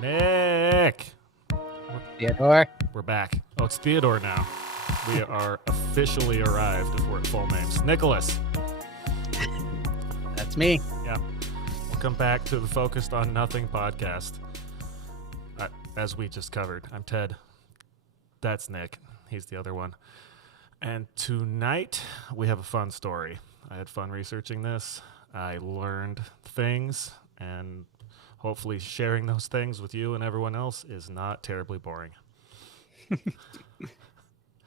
Nick! Theodore. We're back. Oh, it's Theodore now. We are officially arrived if we're at full names. Nicholas. That's me. Yeah. Welcome back to the Focused on Nothing podcast. As we just covered, I'm Ted. That's Nick. He's the other one. And tonight, we have a fun story. I had fun researching this. I learned things, and hopefully sharing those things with you and everyone else is not terribly boring.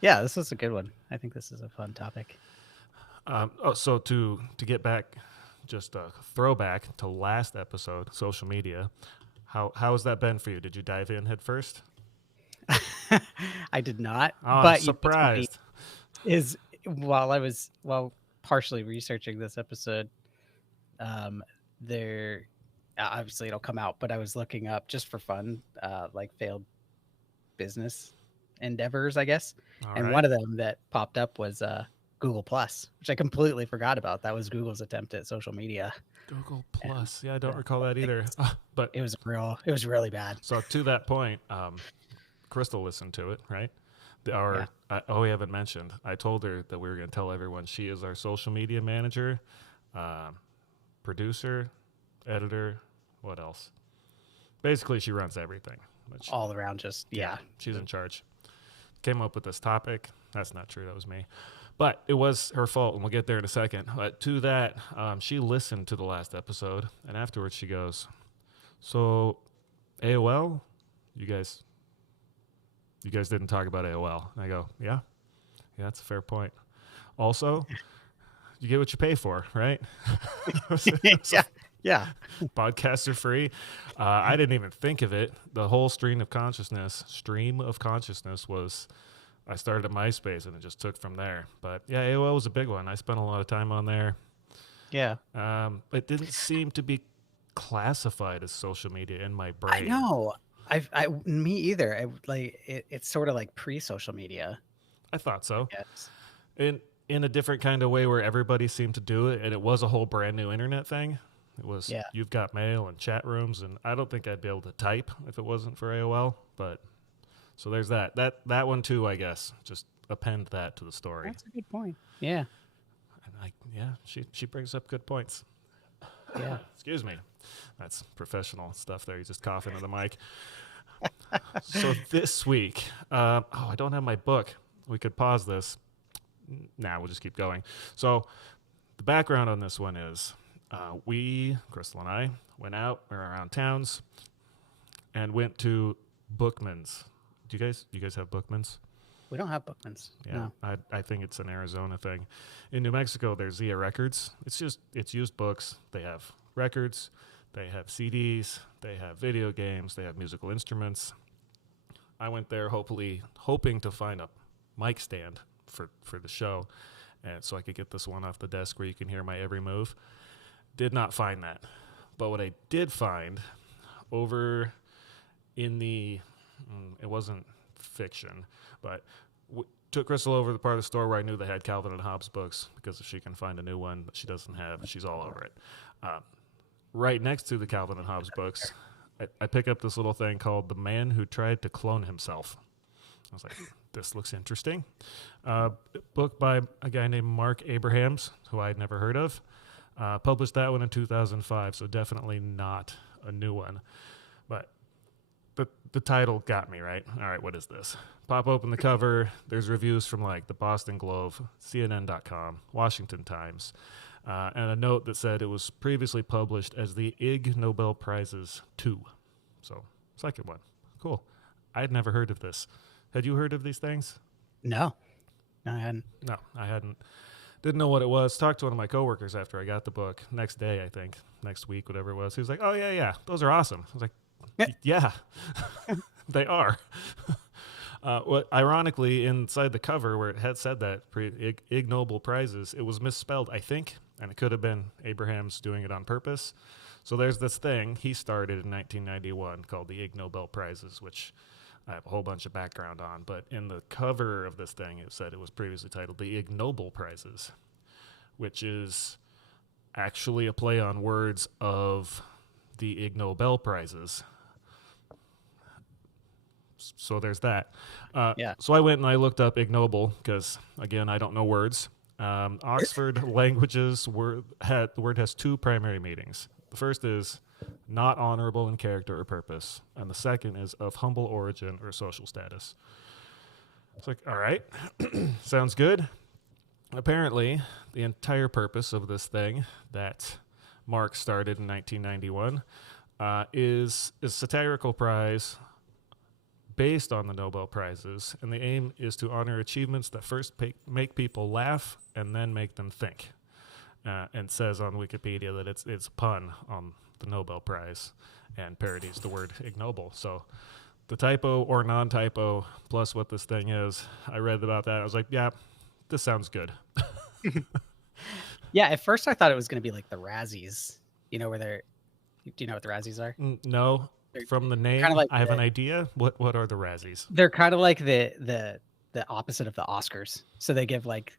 Yeah, this was a good one. I think this is a fun topic. So to get back, just a throwback to last episode, social media. How has that been for you? Did you dive in head first? I did not. Oh, but I'm surprised. Is while I was partially researching this episode, there obviously it'll come out, but I was looking up just for fun, like failed business endeavors, I guess. And one of them that popped up was Google Plus, which I completely forgot about. That was Google's attempt at social media. Google Plus. Yeah, I don't recall that either. But it was really bad. So to that point, Crystal listened to it, right? We haven't mentioned. I told her that we were going to tell everyone she is our social media manager, producer, editor. What else? Basically, she runs everything. All around, she's in charge. Came up with this topic. That's not true. That was me. But it was her fault, and we'll get there in a second. But to that, she listened to the last episode, and afterwards she goes, "So, AOL, you guys didn't talk about AOL." And I go, yeah, that's a fair point. Also, you get what you pay for, right? Yeah. Podcasts are free. I didn't even think of it. The whole stream of consciousness was, I started at MySpace and it just took from there. But yeah, AOL was a big one. I spent a lot of time on there. Yeah. It didn't seem to be classified as social media in my brain. I know. Me either. It's sort of like pre-social media. I thought so. Yes. In a different kind of way where everybody seemed to do it, and it was a whole brand new internet thing. It was, You've got mail and chat rooms, and I don't think I'd be able to type if it wasn't for AOL. But so there's that. That one too, I guess. Just append that to the story. That's a good point. Yeah. And she brings up good points. Yeah. Excuse me. That's professional stuff there. You just cough into the mic. So this week, I don't have my book. We could pause this. Nah, we'll just keep going. So the background on this one is Crystal and I, went out around towns and went to Bookman's. Do you guys have Bookman's? We don't have Bookman's. Yeah, no. I think it's an Arizona thing. In New Mexico, there's Zia Records. It's used books. They have records. They have CDs. They have video games. They have musical instruments. I went there hoping to find a mic stand for the show, and so I could get this one off the desk where you can hear my every move. Did not find that. But what I did find over in it wasn't fiction, but took Crystal over to the part of the store where I knew they had Calvin and Hobbes books, because if she can find a new one that she doesn't have, she's all over it. Right next to the Calvin and Hobbes books, I pick up this little thing called The Man Who Tried to Clone Himself. I was like, this looks interesting. Book by a guy named Mark Abrahams, who I had never heard of. Published that one in 2005, so definitely not a new one. But the title got me, right? All right, what is this? Pop open the cover. There's reviews from like the Boston Globe, CNN.com, Washington Times, and a note that said it was previously published as the Ig Nobel Prizes 2. So, second one. Cool. I'd never heard of this. Had you heard of these things? No, I hadn't. No, I hadn't. Didn't know what it was. Talked to one of my coworkers after I got the book. Next day, I think. Next week, whatever it was. He was like, oh, yeah. Those are awesome. I was like, yeah, they are. Ironically, inside the cover where it had said that, Ig Nobel Prizes, it was misspelled, I think, and it could have been Abrahams doing it on purpose. So there's this thing he started in 1991 called the Ig Nobel Prizes, which I have a whole bunch of background on, but in the cover of this thing, it said it was previously titled the Ig Nobel Prizes, which is actually a play on words of the Ig Nobel Prizes. So there's that. Yeah. So I went and I looked up ignoble because, again, I don't know words. Oxford Languages the word has two primary meanings. The first is not honorable in character or purpose, and the second is of humble origin or social status. It's like, all right, sounds good. Apparently, the entire purpose of this thing that Mark started in 1991 is a satirical prize based on the Nobel Prizes, and the aim is to honor achievements that first make people laugh and then make them think. And says on Wikipedia that it's a pun on the Nobel Prize and parodies the word ignoble. So the typo or non-typo plus what this thing is, I read about that. I was like, yeah, this sounds good. Yeah, at first I thought it was going to be like the Razzies, you know, where they're, do you know what the Razzies are? No, from the name, kind of like I have an idea. What are the Razzies? They're kind of like the opposite of the Oscars. So they give like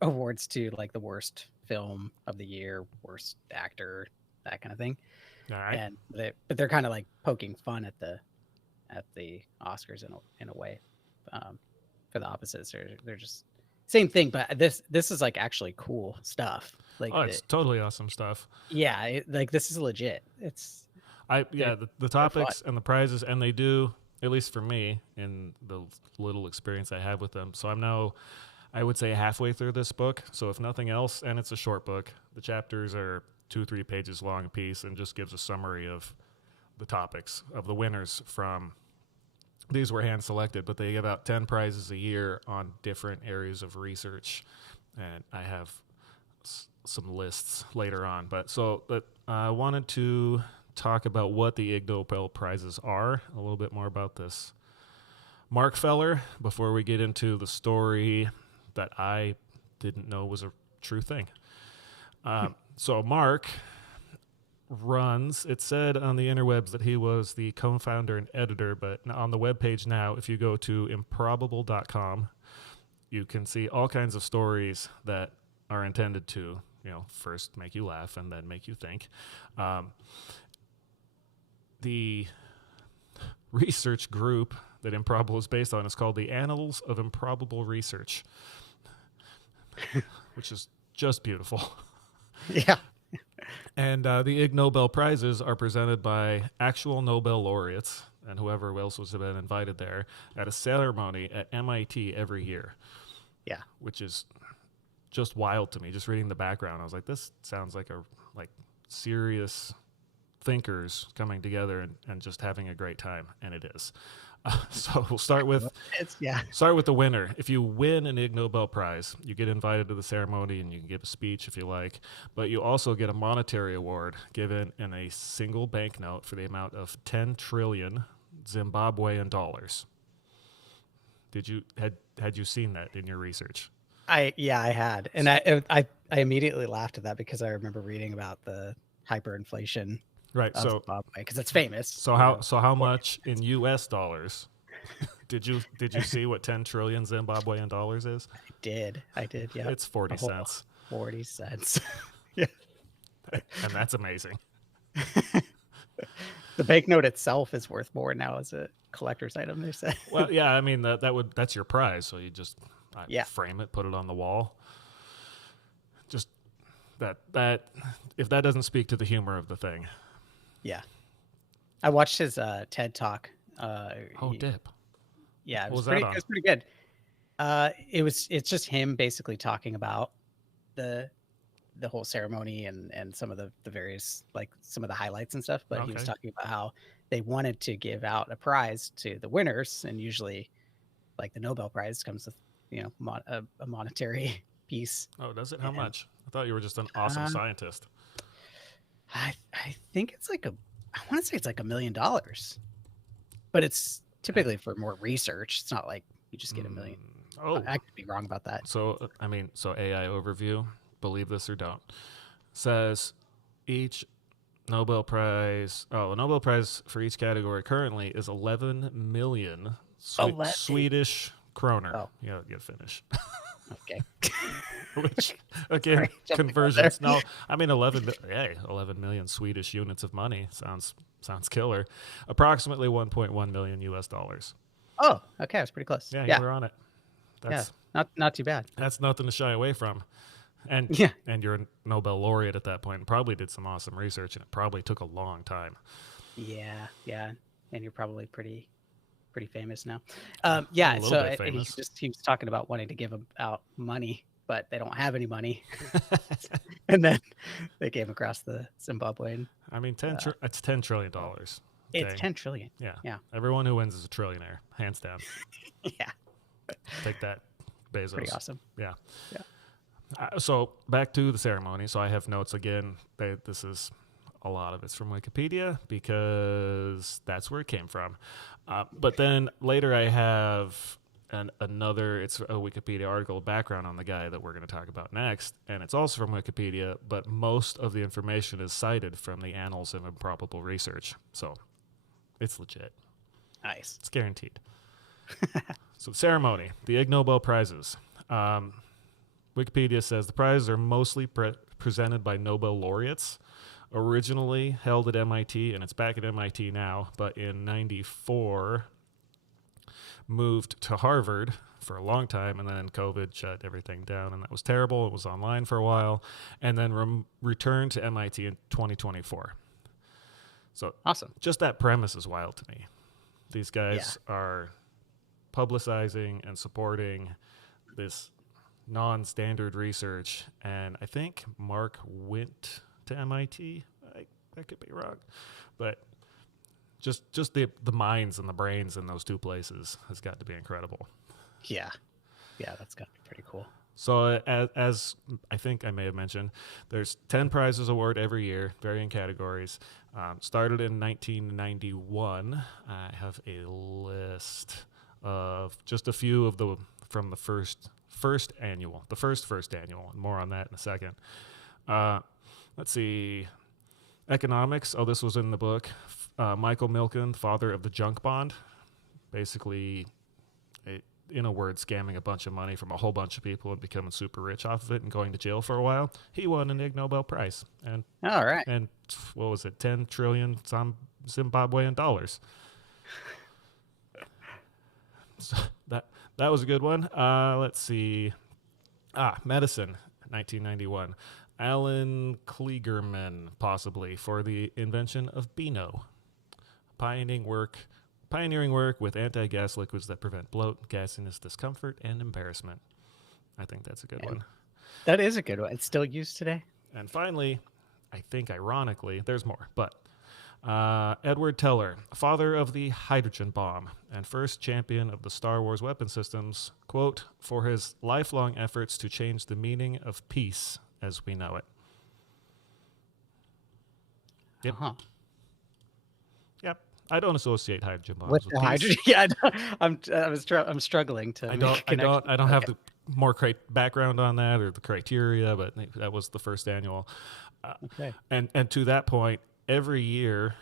awards to like the worst film of the year, worst actor, that kind of thing. All right. And but they're kind of like poking fun at the Oscars in a way. For the opposites, they're just same thing, but this is like actually cool stuff. Like, it's totally awesome stuff. Yeah, like this is legit. It's the topics and the prizes, and they do, at least for me, in the little experience I have with them. So I'm now, I would say, halfway through this book. So if nothing else, and it's a short book, the chapters are 2-3 pages long a piece, and just gives a summary of the topics of the winners from. These were hand selected, but they give out 10 prizes a year on different areas of research, and I have some lists later on. But I wanted to talk about what the Ig Nobel Prizes are, a little bit more about this Mark Feller before we get into the story that I didn't know was a true thing. So Mark runs, it said on the interwebs that he was the co-founder and editor, but on the webpage now, if you go to improbable.com, you can see all kinds of stories that are intended to, first make you laugh and then make you think. The research group that Improbable is based on is called the Annals of Improbable Research, which is just beautiful. Yeah. And the Ig Nobel Prizes are presented by actual Nobel laureates and whoever else was been invited there at a ceremony at MIT every year. Yeah. Which is just wild to me. Just reading the background, I was like, this sounds like serious thinkers coming together and just having a great time, and it is. So we'll start with the winner. If you win an Ig Nobel Prize, you get invited to the ceremony and you can give a speech if you like, but you also get a monetary award given in a single banknote for the amount of 10 trillion Zimbabwean dollars. Had you seen that in your research? I had, and I immediately laughed at that because I remember reading about the hyperinflation. Right, so because it's famous. So how much in U.S. dollars did you see what 10 trillion Zimbabwean dollars is? I did. Yeah, it's 40 cents. 40 cents. Yeah, and that's amazing. The banknote itself is worth more now as a collector's item. They say. Well, yeah, I mean that's your prize, so you just frame it, put it on the wall. Just that if that doesn't speak to the humor of the thing. Yeah, I watched his TED Talk. Dip. Yeah, it was pretty good. It's just him basically talking about the whole ceremony and some of the various, like some of the highlights and stuff. But he was talking about how they wanted to give out a prize to the winners, and usually, like the Nobel Prize comes with a monetary piece. Oh, does it? How much? I thought you were just an awesome scientist. I think it's I want to say it's like $1 million, but it's typically for more research. It's not like you just get $1 million. Oh, I could be wrong about that. So AI overview, believe this or don't, says each Nobel Prize. Oh, the Nobel Prize for each category currently is 11 million Swedish kroner. Oh. Yeah, you finish. Okay. Which again, Sorry, jumping on there. conversions. No, I mean 11 million Swedish units of money sounds killer. Approximately 1.1 million US dollars. Oh, okay, I was pretty close. Yeah, you Yeah, were on it. yeah, That's not too bad. that's nothing to shy away from. And Yeah, you're a Nobel laureate at that point and probably did some awesome research, and it probably took a long time. yeah, and you're probably pretty famous now. A Yeah, little so bit famous. he was talking about wanting to give out money, but they don't have any money, and then they came across the Zimbabwean. I mean, Uh, it's $10 trillion. it's Okay. 10 trillion. Yeah. Yeah, Everyone who wins is a trillionaire, hands down. yeah, Take that, pretty Bezos. awesome. Yeah. Yeah. So back to the ceremony. So I have notes again. This is a lot of it's from Wikipedia because that's where it came from. But then later I have another. It's a Wikipedia article background on the guy that we're going to talk about next, and it's also from Wikipedia. But most of the information is cited from the Annals of Improbable Research. So it's legit. Nice. It's guaranteed. So ceremony, the Ig Nobel Prizes. Wikipedia says the prizes are mostly presented by Nobel laureates, originally held at MIT, and it's back at MIT now, but in 94 moved to Harvard for a long time, and then COVID shut everything down, and that was terrible. It was online for a while, and then returned to MIT in 2024. So Awesome. Just that premise is wild to me. These guys are publicizing and supporting this non-standard research, and I think Mark went to MIT. I could be wrong, but just the minds and the brains in those two places has got to be incredible. Yeah, that's got to be pretty cool. So as I think I may have mentioned, there's 10 prizes awarded every year, varying categories. Started in 1991. I have a list of just a few of from the first annual, and more on that in a second. Let's see. Economics. Oh, this was in the book. Michael Milken, father of the junk bond. Basically, in a word, scamming a bunch of money from a whole bunch of people and becoming super rich off of it and going to jail for a while. He won an Ig Nobel Prize. And all right. And what was it? 10 trillion Zimbabwean dollars. So that was a good one. Let's see. Medicine, 1991. Alan Kligerman, possibly, for the invention of Beano. Pioneering work with anti-gas liquids that prevent bloat, gasiness, discomfort, and embarrassment. I think that's a good one. That is a good one. It's still used today. And finally, I think ironically, there's more, but Edward Teller, father of the hydrogen bomb and first champion of the Star Wars weapon systems, quote, for his lifelong efforts to change the meaning of peace as we know it. Yep. Uh-huh. Yep. I don't associate hydrogen bombs With with the peace. hydrogen. Yeah, I'm struggling to. I don't have the more background on that or the criteria, but that was the first annual. Okay. And to that point, every year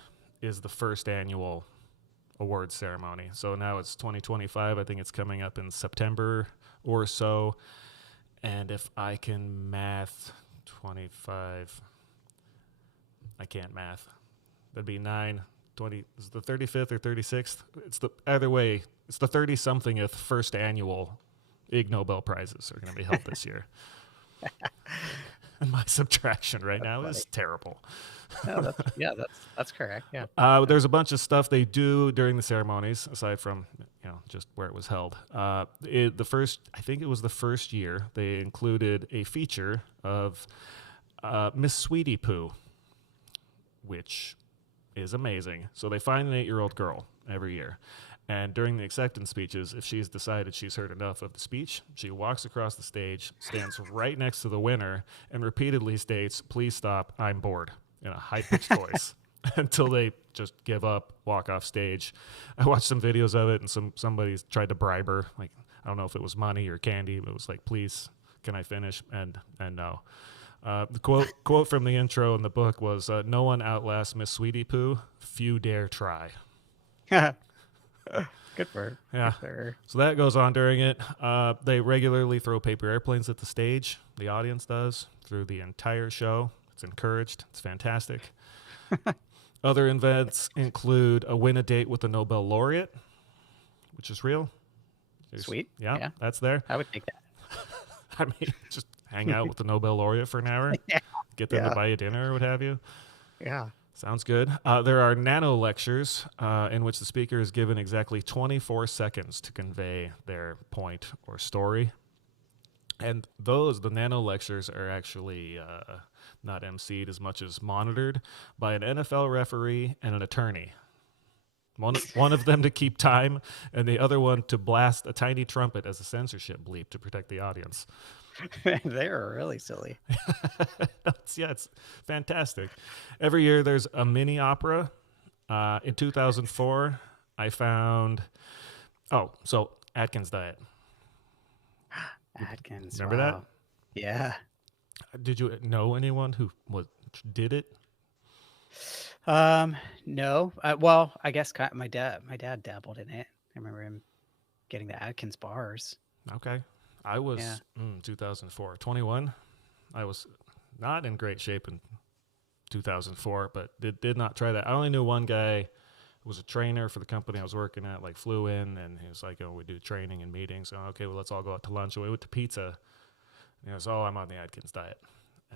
is the first annual awards ceremony. So now it's 2025. I think it's coming up in September or so. And if I can math 25, I can't math. That'd be 9, 20. Is the 35th or 36th? Either way, it's the 30-somethingth first annual Ig Nobel Prizes are going to be held this year. And my subtraction right now is terrible. No, that's correct. Yeah. There's a bunch of stuff they do during the ceremonies, aside from just where it was held. I think it was the first year they included a feature of Miss Sweetie Poo, which is amazing. So they find an 8-year-old girl every year. And during the acceptance speeches, if she's decided she's heard enough of the speech, she walks across the stage, stands right next to the winner, and repeatedly states, "Please stop, I'm bored," in a high-pitched voice until they just give up, walk off stage. I watched some videos of it, and somebody tried to bribe her. Like, I don't know if it was money or candy, but it was like, "Please, can I finish?" And no. The quote from the intro in the book was, "No one outlasts Miss Sweetie Poo. Few dare try." Good for her. Yeah. Good for her. So that goes on during it. They regularly throw paper airplanes at the stage. The audience does through the entire show. It's encouraged. It's fantastic. Other events include a win a date with the Nobel laureate, which is real. Sweet. Yeah, that's there. I would take that. I mean, just hang out with the Nobel laureate for an hour. Yeah. Get them to buy you dinner or what have you. Yeah. Sounds good. There are nano lectures in which the speaker is given exactly 24 seconds to convey their point or story. And the nano lectures are actually not emceed as much as monitored by an NFL referee and an attorney. One of them to keep time, and the other one to blast a tiny trumpet as a censorship bleep to protect the audience. They're really silly. It's fantastic. Every year there's a mini opera. In 2004, I found... so Atkins diet. Atkins. Remember that? Yeah. Did you know anyone who did it? No. Well, I guess my dad dabbled in it. I remember him getting the Atkins bars. Okay. I was 2004, 21. I was not in great shape in 2004, but did not try that. I only knew one guy who was a trainer for the company I was working at, like flew in, and he was like, oh, we do training and meetings. So, okay, well, let's all go out to lunch. And we went to pizza. And he goes, oh, I'm on the Atkins diet.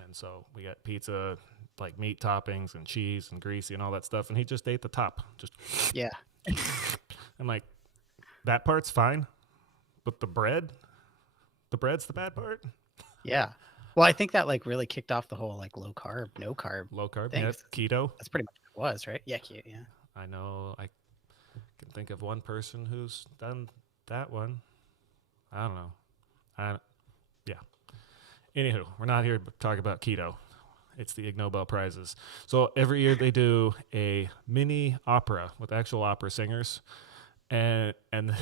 And so we got pizza, like meat toppings and cheese and greasy and all that stuff. And he just ate the top. Yeah. I'm like, that part's fine, but the bread's the bad part. Yeah. Well, I think that like really kicked off the whole like low carb thing. Yeah, keto. That's pretty much what it was, right? Yeah, keto. Yeah. I know. I can think of one person who's done that one. I don't know. Yeah. Anywho, we're not here to talk about keto. It's the Ig Nobel Prizes. So every year they do a mini opera with actual opera singers, and the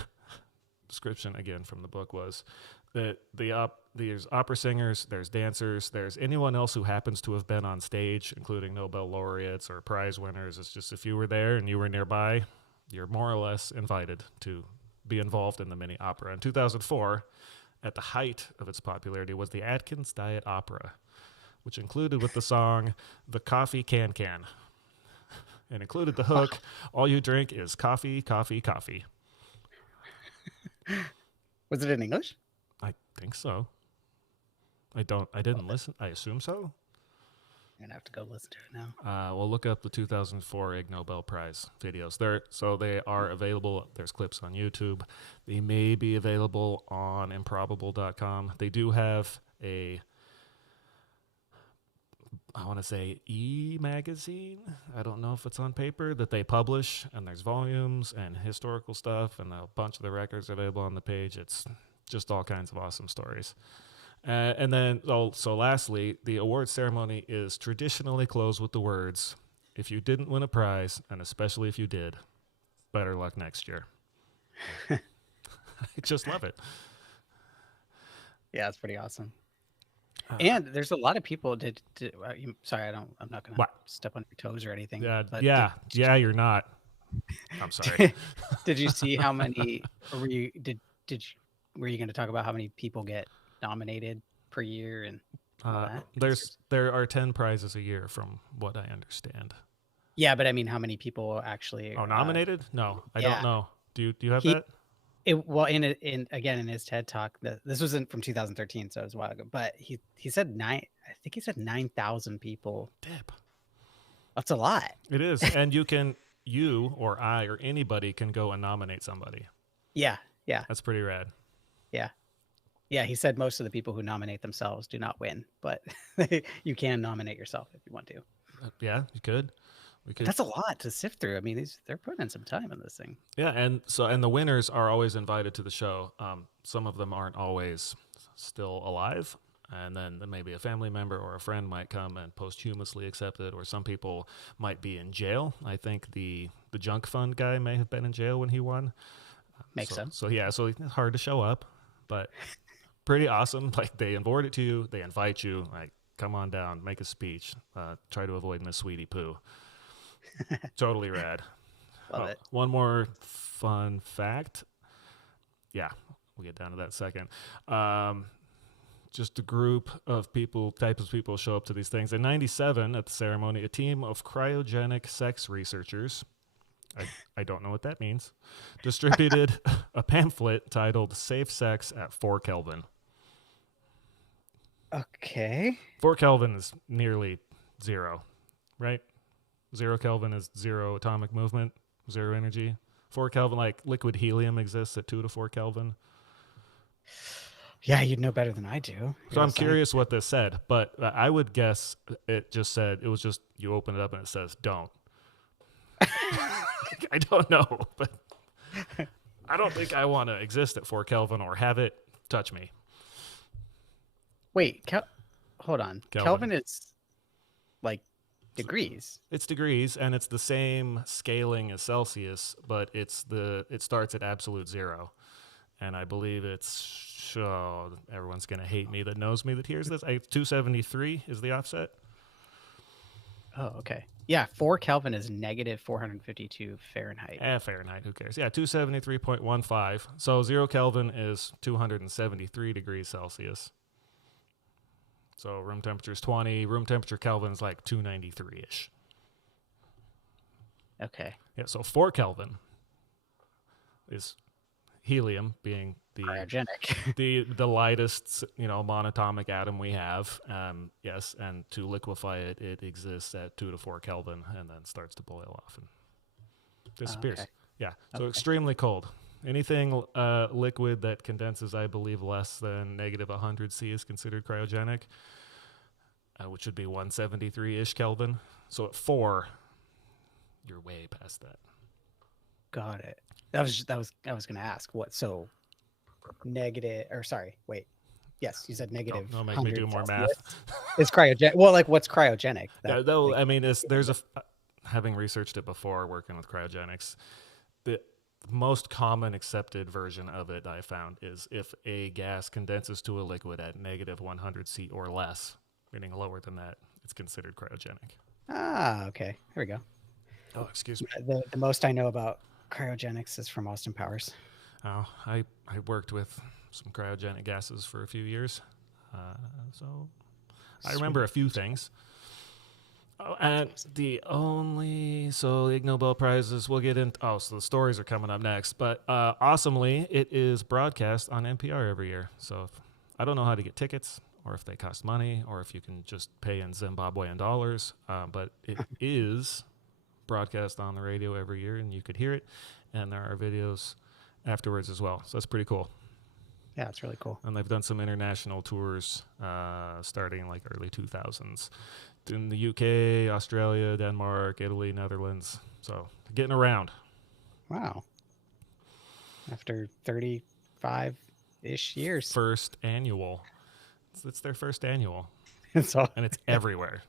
description again from the book was that there's opera singers, there's dancers, there's anyone else who happens to have been on stage, including Nobel laureates or prize winners. It's just if you were there and you were nearby, you're more or less invited to be involved in the mini opera. In 2004, at the height of its popularity, was the Atkins Diet Opera, which included with the song "The Coffee Can," and included the hook, "All you drink is coffee, coffee, coffee." Was it in English? I think so. I didn't listen. I assume so. I'm gonna have to go listen to it now. We'll look up the 2004 Ig Nobel Prize videos. They are available. There's clips on YouTube. They may be available on improbable.com. They do have I want to say e-magazine. I don't know if it's on paper that they publish, and there's volumes and historical stuff, and a bunch of the records available on the page. It's just all kinds of awesome stories. And then, so lastly, the award ceremony is traditionally closed with the words, "If you didn't win a prize, and especially if you did, better luck next year." I just love it. Yeah, it's pretty awesome. And there's a lot of people sorry, I'm not gonna step on your toes or anything. You're not. I'm sorry. Did you see how many? Were you going to talk about how many people get nominated per year and all that? There are 10 prizes a year, from what I understand. Yeah, but I mean, how many people actually? Nominated? No, I don't know. Do you have that? In his TED talk, this wasn't from 2013, so it was a while ago. But he said 9,000 people. Dip. That's a lot. It is, and you or I or anybody can go and nominate somebody. Yeah. That's pretty rad. Yeah. He said most of the people who nominate themselves do not win, but you can nominate yourself if you want to. Yeah, you could. That's a lot to sift through. I mean, they're putting in some time in this thing. Yeah, and the winners are always invited to the show. Some of them aren't always still alive, and then maybe a family member or a friend might come and posthumously accept it, or some people might be in jail. I think the junk fund guy may have been in jail when he won. Makes sense. So it's hard to show up, but pretty awesome. Like, they award it to you, they invite you, like, come on down, make a speech, try to avoid Miss Sweetie Poo. Totally rad. Love it. One more fun fact. Yeah, we'll get down to that second. Just a group of people, types of people show up to these things. In 97, at the ceremony, a team of cryogenic sex researchers, I don't know what that means, distributed a pamphlet titled Safe Sex at 4 Kelvin. Okay. 4 Kelvin is nearly zero, right? 0 Kelvin is zero atomic movement, zero energy. 4 Kelvin, like liquid helium exists at 2 to 4 Kelvin. Yeah, you'd know better than I do. So I'm curious what this said, but I would guess it just said, it was just, you open it up and it says, don't. I don't know, but I don't think I want to exist at 4 Kelvin or have it touch me. Wait, hold on. Kelvin is like degrees. It's degrees, and it's the same scaling as Celsius, but it starts at absolute zero. And I believe it's, everyone's going to hate me that knows me that hears this. 273 is the offset. Oh, okay. Yeah, 4 Kelvin is negative 452 Fahrenheit. Fahrenheit, who cares? Yeah, 273.15. So 0 Kelvin is 273 degrees Celsius. So room temperature is 20. Room temperature Kelvin is like 293-ish. Okay. Yeah, so 4 Kelvin is helium being the cryogenic, the lightest monatomic atom we have. Yes, and to liquefy it, it exists at 2 to 4 Kelvin and then starts to boil off and disappears. Okay. Yeah, so extremely cold. Anything liquid that condenses, I believe, less than negative 100 C is considered cryogenic, which would be 173-ish Kelvin. So at 4, you're way past that. Got it. I was going to ask what. So negative, or sorry, wait. Yes, you said negative. Don't make me do more math. It's cryogenic. Well, like what's cryogenic? Yeah, though, I mean, there's having researched it before, working with cryogenics, the most common accepted version of it I found is if a gas condenses to a liquid at negative 100 C or less, meaning lower than that, it's considered cryogenic. Ah, okay. Here we go. Oh, excuse me. The most I know about cryogenics is from Austin Powers. Oh, I worked with some cryogenic gases for a few years, so I remember a few things. Oh, and the Ig Nobel Prizes, we'll get into, so the stories are coming up next, but awesomely, it is broadcast on NPR every year. So I don't know how to get tickets, or if they cost money, or if you can just pay in Zimbabwean dollars, but it is broadcast on the radio every year, and you could hear it, and there are videos afterwards as well. So that's pretty cool. Yeah, it's really cool. And they've done some international tours starting in like early 2000s. In the UK, Australia, Denmark, Italy, Netherlands. So getting around. Wow. After 35-ish years. First annual. It's their first annual. And it's everywhere.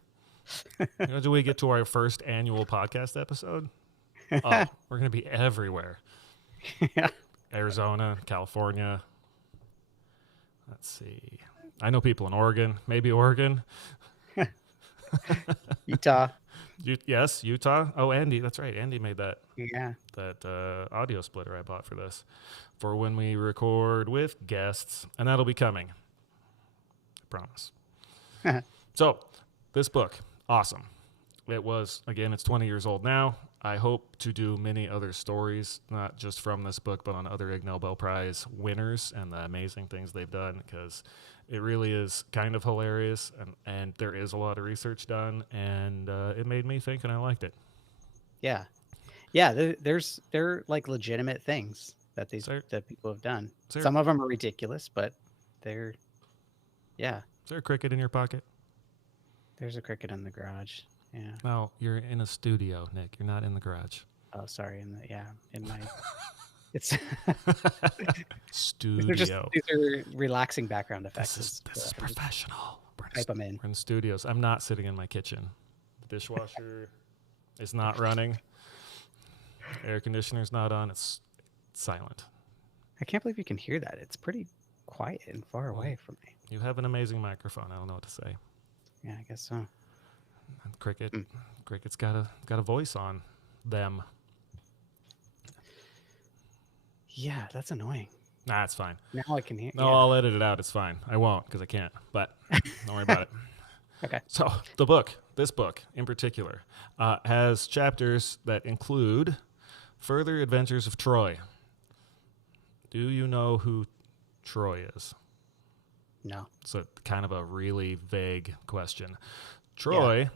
Do we get to our first annual podcast episode? Oh, we're going to be everywhere. Yeah. Arizona, California. Let's see. I know people in Oregon. Maybe Oregon. Utah. Yes, Utah. Oh, Andy. That's right. Andy made that. Yeah. That audio splitter I bought for this, for when we record with guests, and that'll be coming. I promise. So, this book, awesome. It was, again, it's 20 years old now. I hope to do many other stories, not just from this book, but on other Ig Nobel Prize winners and the amazing things they've done, because it really is kind of hilarious, and there is a lot of research done, and it made me think, and I liked it. Yeah. Yeah, they're like legitimate things that that people have done. Some of them are ridiculous, but they're, yeah. Is there a cricket in your pocket? There's a cricket in the garage. Yeah. No, you're in a studio, Nick. You're not in the garage. Oh, sorry. In my, it's studio. These are relaxing background effects. This is professional. Type them in. We're in studios. I'm not sitting in my kitchen. The dishwasher is not running. Air conditioner's not on. It's silent. I can't believe you can hear that. It's pretty quiet and far away from me. You have an amazing microphone. I don't know what to say. Yeah, I guess so. And Cricket's got a voice on them. Yeah, that's annoying. Nah, it's fine. Now I can hear. No, Yeah. I'll edit it out. It's fine. I won't because I can't. But don't worry about it. Okay. So this book in particular, has chapters that include Further Adventures of Troy. Do you know who Troy is? No. It's a kind of a really vague question. Troy,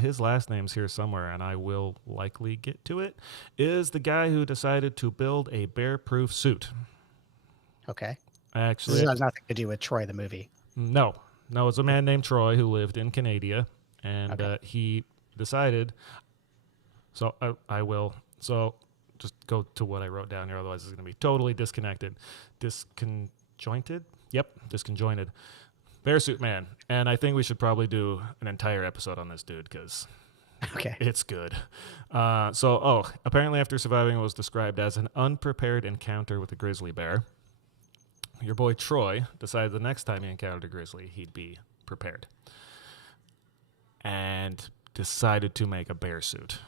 his last name's here somewhere, and I will likely get to it, is the guy who decided to build a bear-proof suit. Okay. Actually, This has nothing to do with Troy the movie. No, it's a man named Troy who lived in Canada, and he decided. So I will. So just go to what I wrote down here, otherwise it's going to be totally disconnected, disconjointed. Yep, disconjointed. Bearsuit Man, and I think we should probably do an entire episode on this dude because it's good. Apparently after surviving what was described as an unprepared encounter with a grizzly bear, your boy Troy decided the next time he encountered a grizzly, he'd be prepared. And decided to make a bear suit.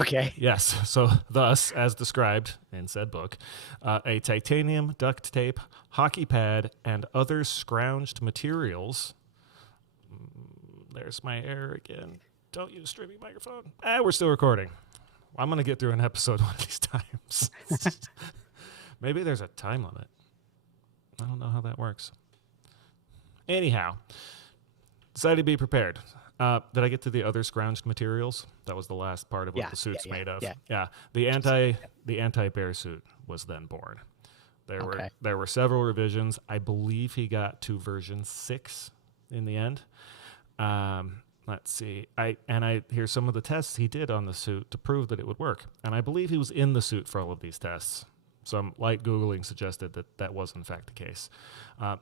Okay. Yes. So thus, as described in said book, a titanium, duct tape, hockey pad, and other scrounged materials. There's my error again. Don't use streaming microphone. We're still recording. I'm going to get through an episode one of these times. Maybe there's a time limit. I don't know how that works. Anyhow, decided to be prepared. Did I get to the other scrounged materials? That was the last part of what the suit's made of. Yeah. The anti-bear suit was then born. There were several revisions. I believe he got to version 6 in the end. Let's see. Here's some of the tests he did on the suit to prove that it would work. And I believe he was in the suit for all of these tests. Some light Googling suggested that was in fact the case.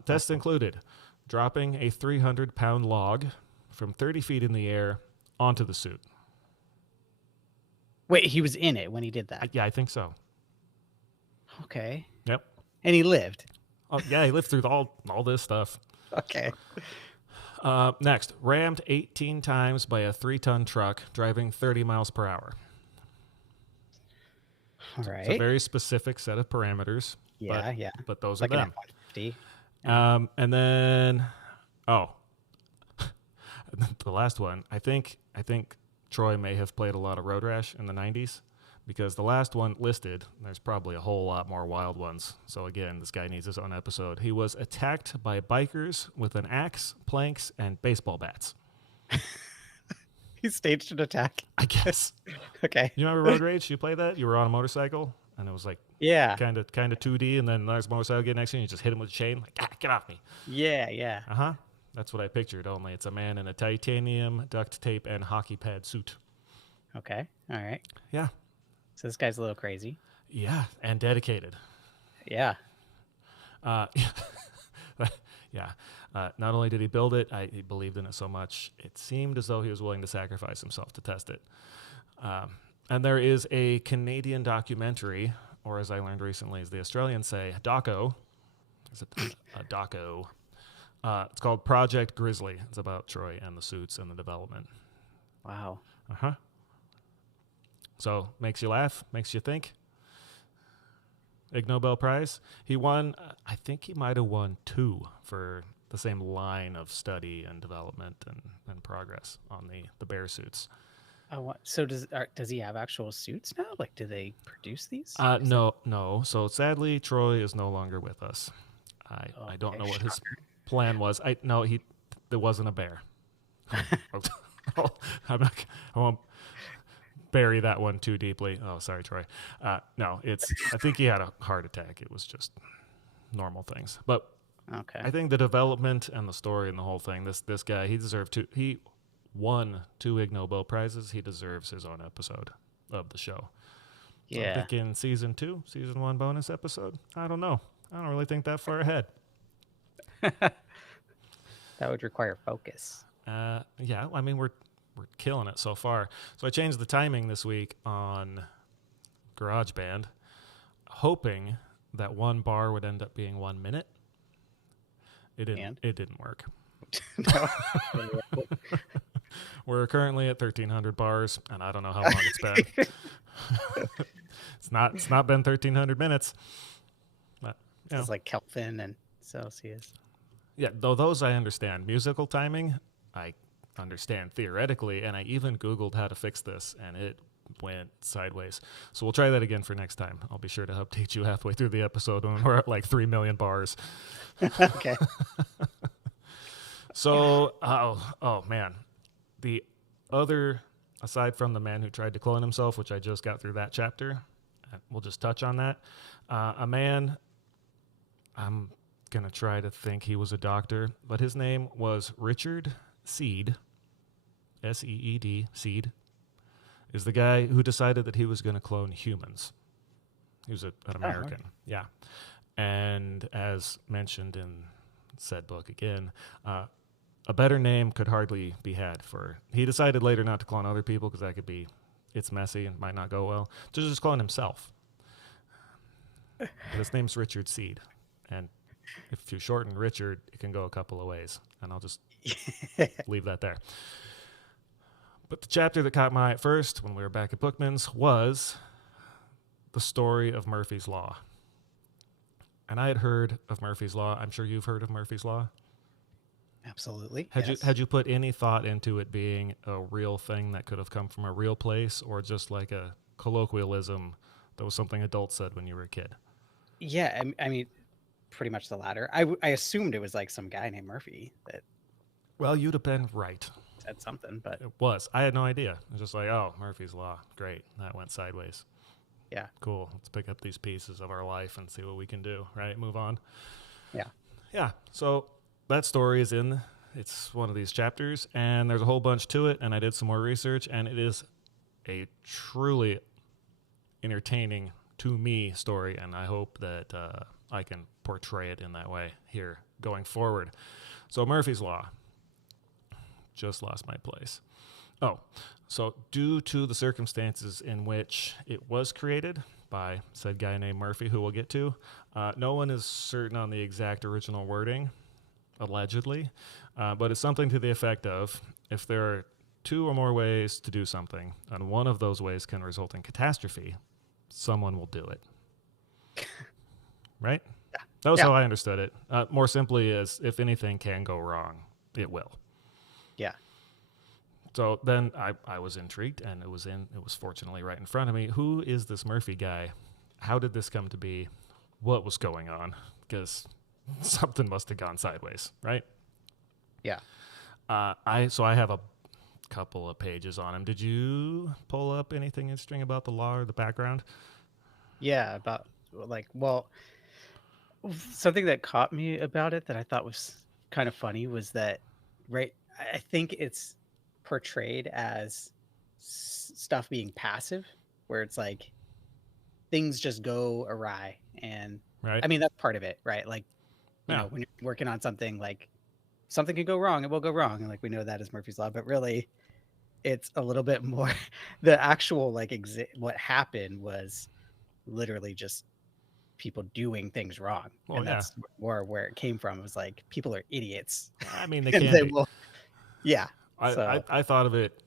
Tests included dropping a 300-pound log from 30 feet in the air onto the suit. Wait, he was in it when he did that? Yeah, I think so. Okay. Yep. And he lived? Oh, yeah, he lived through all this stuff. Okay. Next, rammed 18 times by a 3-ton truck driving 30 miles per hour. All right. It's a very specific set of parameters. Yeah, But those like are them. An F-150. And then, the last one, I think Troy may have played a lot of Road Rash in the 90s because the last one listed, there's probably a whole lot more wild ones. So again, this guy needs his own episode. He was attacked by bikers with an axe, planks, and baseball bats. He staged an attack? I guess. Okay. You remember Road Rage? You played that? You were on a motorcycle, and it was like kind of 2D, and then there's a motorcycle get next to you, and you just hit him with a chain, like, get off me. Yeah. Uh-huh. That's what I pictured, only it's a man in a titanium, duct tape, and hockey pad suit. Okay. All right. Yeah. So this guy's a little crazy. Yeah, and dedicated. Yeah. Yeah. Not only did he build it, he believed in it so much, it seemed as though he was willing to sacrifice himself to test it. And there is a Canadian documentary, or as I learned recently, as the Australians say, doco. Is it a doco? It's called Project Grizzly. It's about Troy and the suits and the development. Wow. Uh-huh. So, makes you laugh, makes you think. Ig Nobel Prize. He won, I think he might have won 2 for the same line of study and development and progress on the bear suits. So does he have actual suits now? Like, do they produce these? No. So sadly, Troy is no longer with us. I don't know what his plan was. There wasn't a bear. I won't bury that one too deeply. Oh, sorry, Troy. No, I think he had a heart attack. It was just normal things. But okay. I think the development and the story and the whole thing, this guy, he won 2 Ig Nobel Prizes. He deserves his own episode of the show. So Yeah. I think in season 1 bonus episode, I don't know. I don't really think that far ahead. That would require focus. Yeah, I mean, we're killing it so far. So I changed the timing this week on GarageBand, hoping that one bar would end up being 1 minute. It didn't work. We're currently at 1,300 bars, and I don't know how long it's been. It's not been 1,300 minutes. But, It's like Kelvin and Celsius. Yeah, though those I understand. Musical timing, I understand theoretically, and I even Googled how to fix this, and it went sideways. So we'll try that again for next time. I'll be sure to update you halfway through the episode when we're at like 3 million bars. Okay. So, oh man. The other, aside from the man who tried to clone himself, which I just got through that chapter, we'll just touch on that. A man, I'm going to try to think he was a doctor, but his name was Richard Seed, Seed, Seed, is the guy who decided that he was going to clone humans. He was an American. Okay. Yeah. And as mentioned in said book again, a better name could hardly be had for. He decided later not to clone other people because that could be, it's messy and might not go well. To just clone himself. But his name's Richard Seed, and if you shorten Richard, it can go a couple of ways, and I'll just leave that there. But the chapter that caught my eye at first when we were back at Bookman's was the story of Murphy's Law. And I had heard of Murphy's Law. I'm sure you've heard of Murphy's Law. Absolutely. Had you put any thought into it being a real thing that could have come from a real place, or just like a colloquialism that was something adults said when you were a kid? Yeah, I mean, pretty much the latter. I assumed it was like some guy named Murphy that Well, you'd have been right. said something, but It was. I had no idea. It was just like, oh, Murphy's Law. Great. That went sideways. yeah. Cool. Let's pick up these pieces of our life and see what we can do, right? Move on. Yeah. Yeah. So that story is it's one of these chapters, and there's a whole bunch to it, and I did some more research, and it is a truly entertaining, to me, story, and I hope that I can portray it in that way here going forward. So Murphy's Law. Just lost my place. Oh, so due to the circumstances in which it was created by said guy named Murphy, who we'll get to, no one is certain on the exact original wording, allegedly, but it's something to the effect of, if there are two or more ways to do something, and one of those ways can result in catastrophe, someone will do it. Right? Yeah. That was how I understood it. More simply, as if anything can go wrong, it will. Yeah. So then I was intrigued, and it was fortunately right in front of me. Who is this Murphy guy? How did this come to be? What was going on? Because something must have gone sideways, right? Yeah. I have a couple of pages on him. Did you pull up anything interesting about the law or the background? Yeah, about something that caught me about it that I thought was kind of funny was that, right, I think it's portrayed as stuff being passive, where it's like things just go awry, and Right. I mean that's part of it, right? Like, you Yeah. know, when you're working on something, like something can go wrong, it will go wrong, and like we know that as Murphy's Law, but really it's a little bit more the actual like what happened was literally just people doing things wrong. Well, And yeah. that's more where it came from. It was like people are idiots. I mean, they And can they be. will, yeah. So I thought of it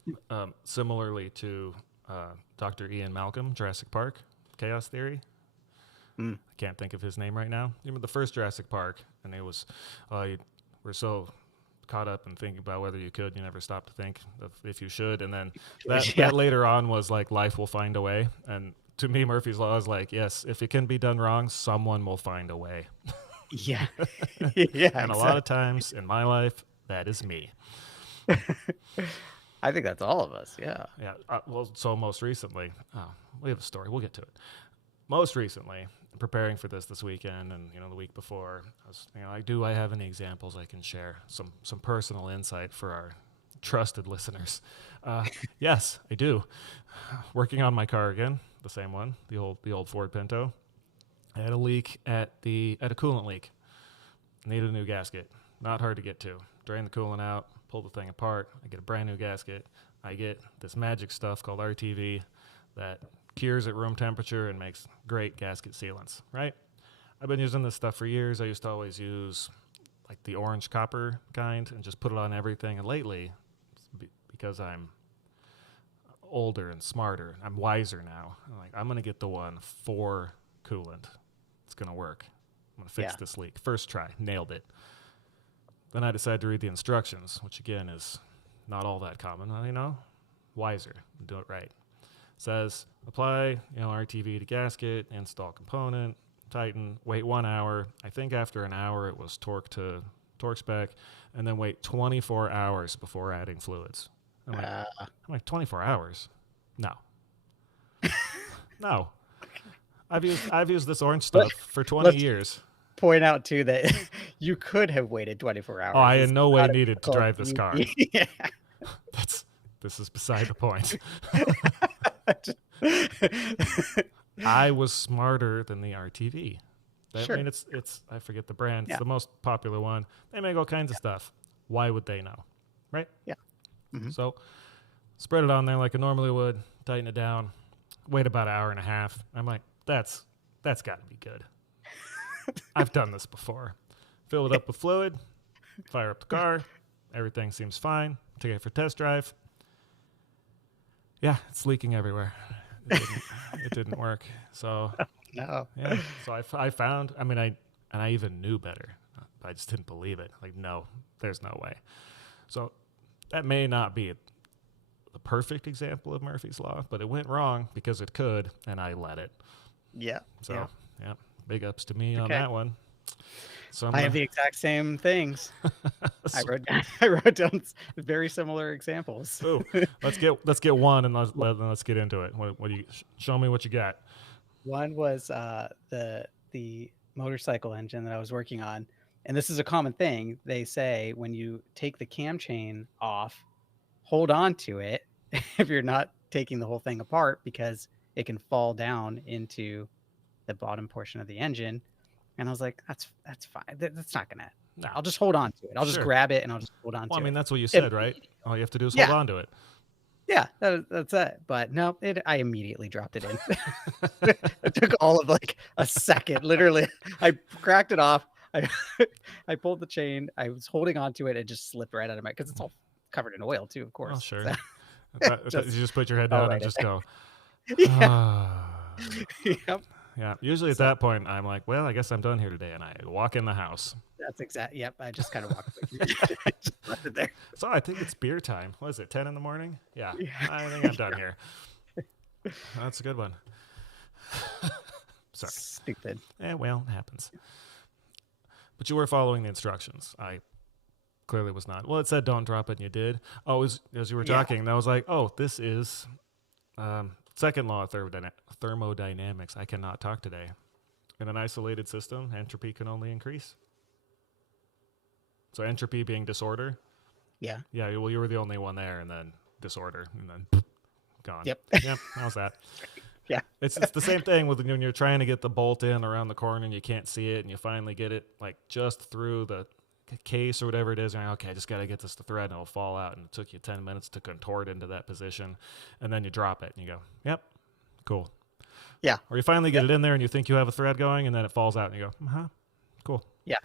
similarly to Dr. Ian Malcolm, Jurassic Park, Chaos Theory. I can't think of his name right now. You remember the first Jurassic Park, and it was, we're so caught up in thinking about whether you could, you never stop to think of if you should. And then that later on was like, life will find a way. And to me, Murphy's Law is like, yes, if it can be done wrong, someone will find a way. yeah. Yeah. And a lot of times in my life, that is me. I think that's all of us. Yeah. Yeah. Well, so most recently, we have a story. We'll get to it. Most recently, preparing for this weekend, and the week before, I was like, do I have any examples I can share? Some personal insight for our trusted listeners. Yes, I do. Working on my car again, the same one, the old Ford Pinto. I had a leak at a coolant leak. Needed a new gasket. Not hard to get to. Drain the coolant out, pull the thing apart. I get a brand new gasket. I get this magic stuff called RTV that cures at room temperature and makes great gasket sealants, right? I've been using this stuff for years. I used to always use like the orange copper kind and just put it on everything. And lately, because I'm older and smarter. I'm wiser now. I'm like, I'm going to get the one for coolant. It's going to work. I'm going to fix this leak. First try. Nailed it. Then I decided to read the instructions, which again is not all that common. Wiser. Do it right. Says apply, RTV to gasket, install component, tighten, wait 1 hour. I think after an hour it was torque spec, and then wait 24 hours before adding fluids. I'm like 24 hours? No. No. I've used this orange stuff for 20 years. Point out too that you could have waited 24 hours. Oh, I in no way needed to drive this car. Yeah. This is beside the point. I was smarter than the RTV. Sure. I mean, it's I forget the brand. It's the most popular one. They make all kinds of stuff. Why would they know? Right? Yeah. Mm-hmm. So spread it on there like I normally would, tighten it down, wait about an hour and a half. I'm like, that's got to be good. I've done this before. Fill it up with fluid, fire up the car, everything seems fine. Take it for test drive. Yeah, it's leaking everywhere. It didn't work. So no. Yeah. So I found. I mean, I even knew better. I just didn't believe it. Like, no, there's no way. So that may not be the perfect example of Murphy's Law, but it went wrong because it could, and I let it. Yeah. So yeah, big ups to me on that one. So I have the exact same things. I wrote down very similar examples. Ooh, let's get one and let's get into it. What do you show me what you got? One was the motorcycle engine that I was working on, and this is a common thing. They say when you take the cam chain off, hold on to it if you're not taking the whole thing apart, because it can fall down into the bottom portion of the engine. And I was like, that's fine. That's not gonna. No, I'll just hold on to it. I'll just grab it and I'll just hold on to it. I mean, that's what you said, right? All you have to do is hold on to it. Yeah, that's it. But no, I immediately dropped it in. It took all of like a second. Literally, I cracked it off. I pulled the chain. I was holding on to it. It just slipped right out of my, because it's all covered in oil too, of course. Oh, sure. So, you just put your head down and just go. Yep. Yeah. Usually at that point, I'm like, well, I guess I'm done here today, and I walk in the house. That's exactly. Yep. I just kind of walked away. I just left it there. So I think it's beer time. What is it? 10 in the morning? Yeah. I think I'm done here. That's a good one. Sorry. Stupid. Well, it happens. But you were following the instructions. I clearly was not. Well, it said don't drop it, and you did. Oh, as you were talking, I was like, oh, this is second law of thermodynamics. I cannot talk today. In an isolated system, entropy can only increase. So entropy being disorder. Yeah. Yeah, well, you were the only one there, and then disorder, and then gone. Yep. Yep, how's that? Yeah. It's the same thing with when you're trying to get the bolt in around the corner and you can't see it, and you finally get it like just through the case or whatever it is, and you're like, okay, I just got to get this to thread and it'll fall out, and it took you 10 minutes to contort into that position, and then you drop it and you go, yep, cool. Yeah. Or you finally get it in there and you think you have a thread going, and then it falls out and you go, cool. Yeah.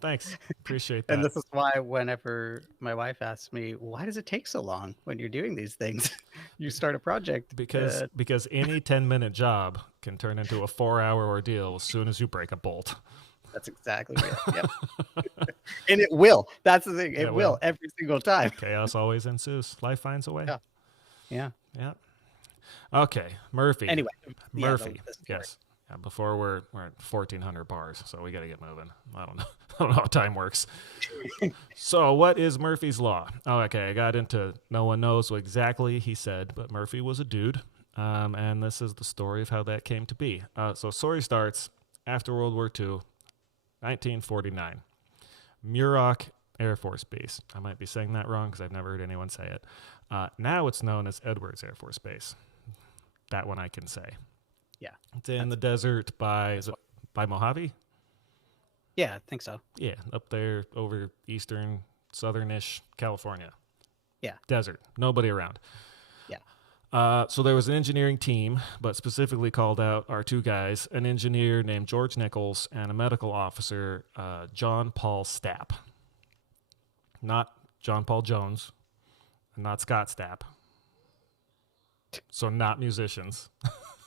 Thanks. Appreciate that. And this is why whenever my wife asks me, why does it take so long when you're doing these things? You start a project. Because any 10-minute job can turn into a 4-hour ordeal as soon as you break a bolt. That's exactly right. Yep. And it will. That's the thing. It will every single time. Chaos always ensues. Life finds a way. Yeah. Okay. Murphy. Anyway. Murphy. Yes. Yeah, before we're at 1,400 bars, so we got to get moving. I don't know how time works. So what is Murphy's Law? Oh, okay. I got into no one knows what exactly he said, but Murphy was a dude. And this is the story of how that came to be. So story starts after World War II, 1949. Muroc Air Force Base. I might be saying that wrong because I've never heard anyone say it. Now it's known as Edwards Air Force Base. That one I can say. Yeah. It's in the desert by Mojave? Yeah, I think so. Yeah, up there over eastern, southernish California. Yeah. Desert. Nobody around. Yeah. So there was an engineering team, but specifically called out our two guys, an engineer named George Nichols and a medical officer, John Paul Stapp. Not John Paul Jones. not Scott Stapp. So not musicians.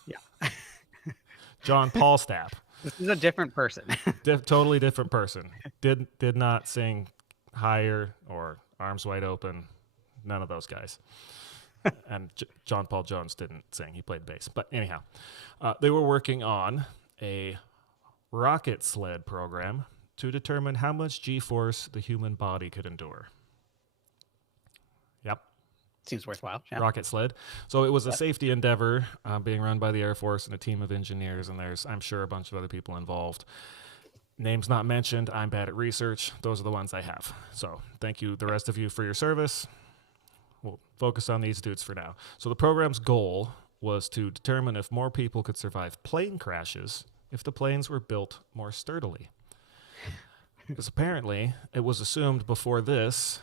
Yeah. John Paul Stapp. This is a different person. Totally different person. Did not sing Higher or Arms Wide Open. None of those guys. And John Paul Jones didn't sing. He played bass. But anyhow, they were working on a rocket sled program to determine how much G-force the human body could endure. Yep. Seems worthwhile. Yeah. Rocket sled. So it was a safety endeavor being run by the Air Force and a team of engineers, and there's, I'm sure, a bunch of other people involved. Names not mentioned. I'm bad at research. Those are the ones I have. So thank you, the rest of you, for your service. We'll focus on these dudes for now. So the program's goal was to determine if more people could survive plane crashes if the planes were built more sturdily. Because apparently it was assumed before this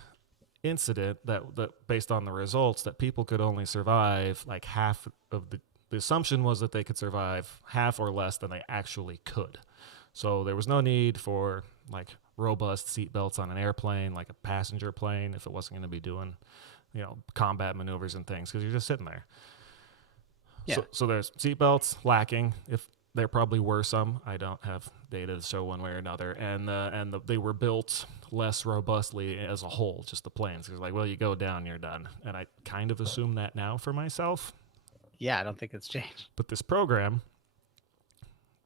incident that based on the results that people could only survive like half of the assumption was that they could survive half or less than they actually could. So there was no need for like robust seatbelts on an airplane, like a passenger plane, if it wasn't going to be doing, combat maneuvers and things, because you're just sitting there. Yeah. So there's seatbelts lacking. If there probably were some, I don't have data to show one way or another, and they were built less robustly as a whole, just the planes. It's like, well, you go down, you're done. And I kind of assume that now for myself. Yeah, I don't think it's changed. But this program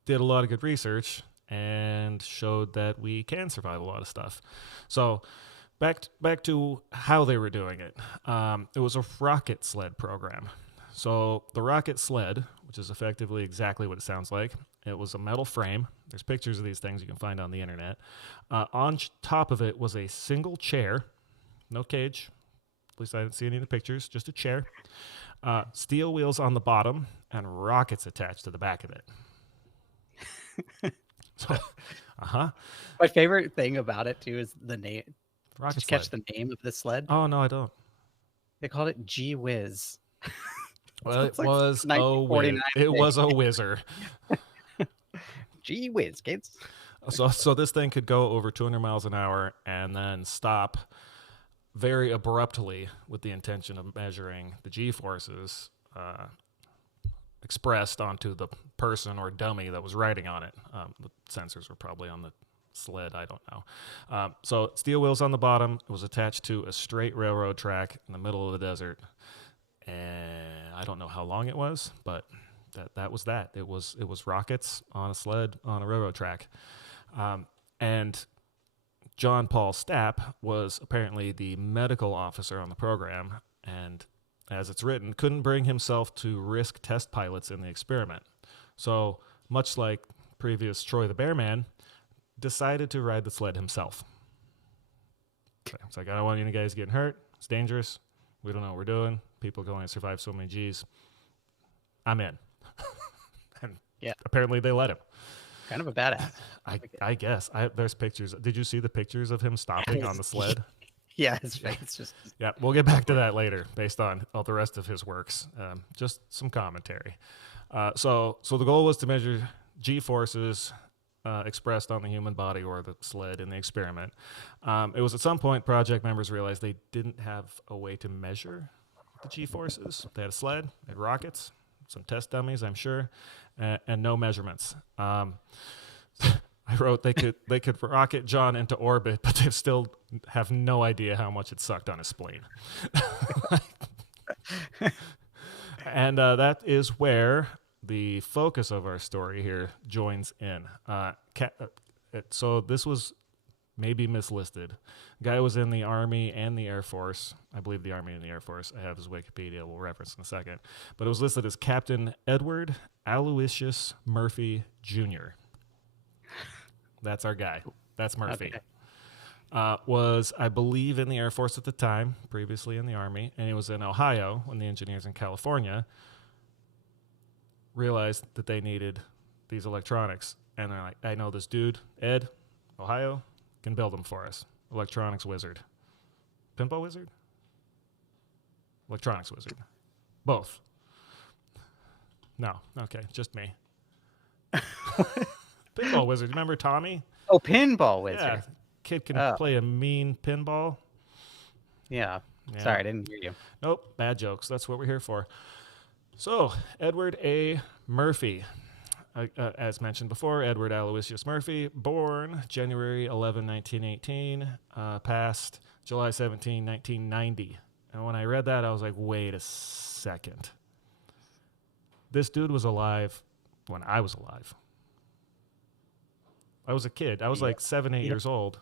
did a lot of good research and showed that we can survive a lot of stuff. So back to how they were doing it. It was a rocket sled program. So the rocket sled, which is effectively exactly what it sounds like, it was a metal frame. There's pictures of these things you can find on the internet. On top of it was a single chair, no cage. At least I didn't see any of the pictures, just a chair. Steel wheels on the bottom and rockets attached to the back of it. So, My favorite thing about it too is the name. Rocket Did you catch the name of the sled? Oh no, I don't. They called it Gee Whiz. Well, it was a whizzer. Gee whiz, kids. So this thing could go over 200 miles an hour and then stop very abruptly with the intention of measuring the G-forces expressed onto the person or dummy that was riding on it. The sensors were probably on the sled, I don't know. So steel wheels on the bottom. It was attached to a straight railroad track in the middle of the desert. And I don't know how long it was, but that was that. It was rockets on a sled on a railroad track. And John Paul Stapp was apparently the medical officer on the program, and as it's written, couldn't bring himself to risk test pilots in the experiment. So much like previous Troy the Bear Man, decided to ride the sled himself. It's like, I don't want you guys getting hurt. It's dangerous. We don't know what we're doing. People can only survive so many G's. I'm in. And apparently they let him. Kind of a badass. I guess. There's pictures. Did you see the pictures of him stopping on the sled? Yeah, his face just... Yeah, we'll get back to that later based on all the rest of his works. Just some commentary. So the goal was to measure G-forces expressed on the human body or the sled in the experiment. It was at some point project members realized they didn't have a way to measure the G-forces. They had a sled, they had rockets, some test dummies, I'm sure, and no measurements. I wrote they could rocket John into orbit, but they still have no idea how much it sucked on his spleen. And that is where the focus of our story here joins in. So this was maybe mislisted. Guy was in the Army and the Air Force. I believe the Army and the Air Force. I have his Wikipedia. We'll reference in a second. But it was listed as Captain Edward Aloysius Murphy Jr. That's our guy. That's Murphy. Okay. Was, I believe, in the Air Force at the time, previously in the Army, and he was in Ohio when the engineers in California realized that they needed these electronics. And they're like, I know this dude, Ed, Ohio, can build them for us. Electronics wizard. Pinball wizard? Electronics wizard. Both. No. Okay, just me. Pinball wizard. Remember Tommy? Oh, pinball wizard. Yeah. Kid can play a mean pinball. Yeah. Yeah. Sorry, I didn't hear you. Nope, bad jokes. That's what we're here for. So, Edward A. Murphy. As mentioned before, Edward Aloysius Murphy, born January 11, 1918, passed July 17, 1990. And when I read that, I was like, wait a second. This dude was alive when I was alive. I was a kid. I was like 7, 8 years old.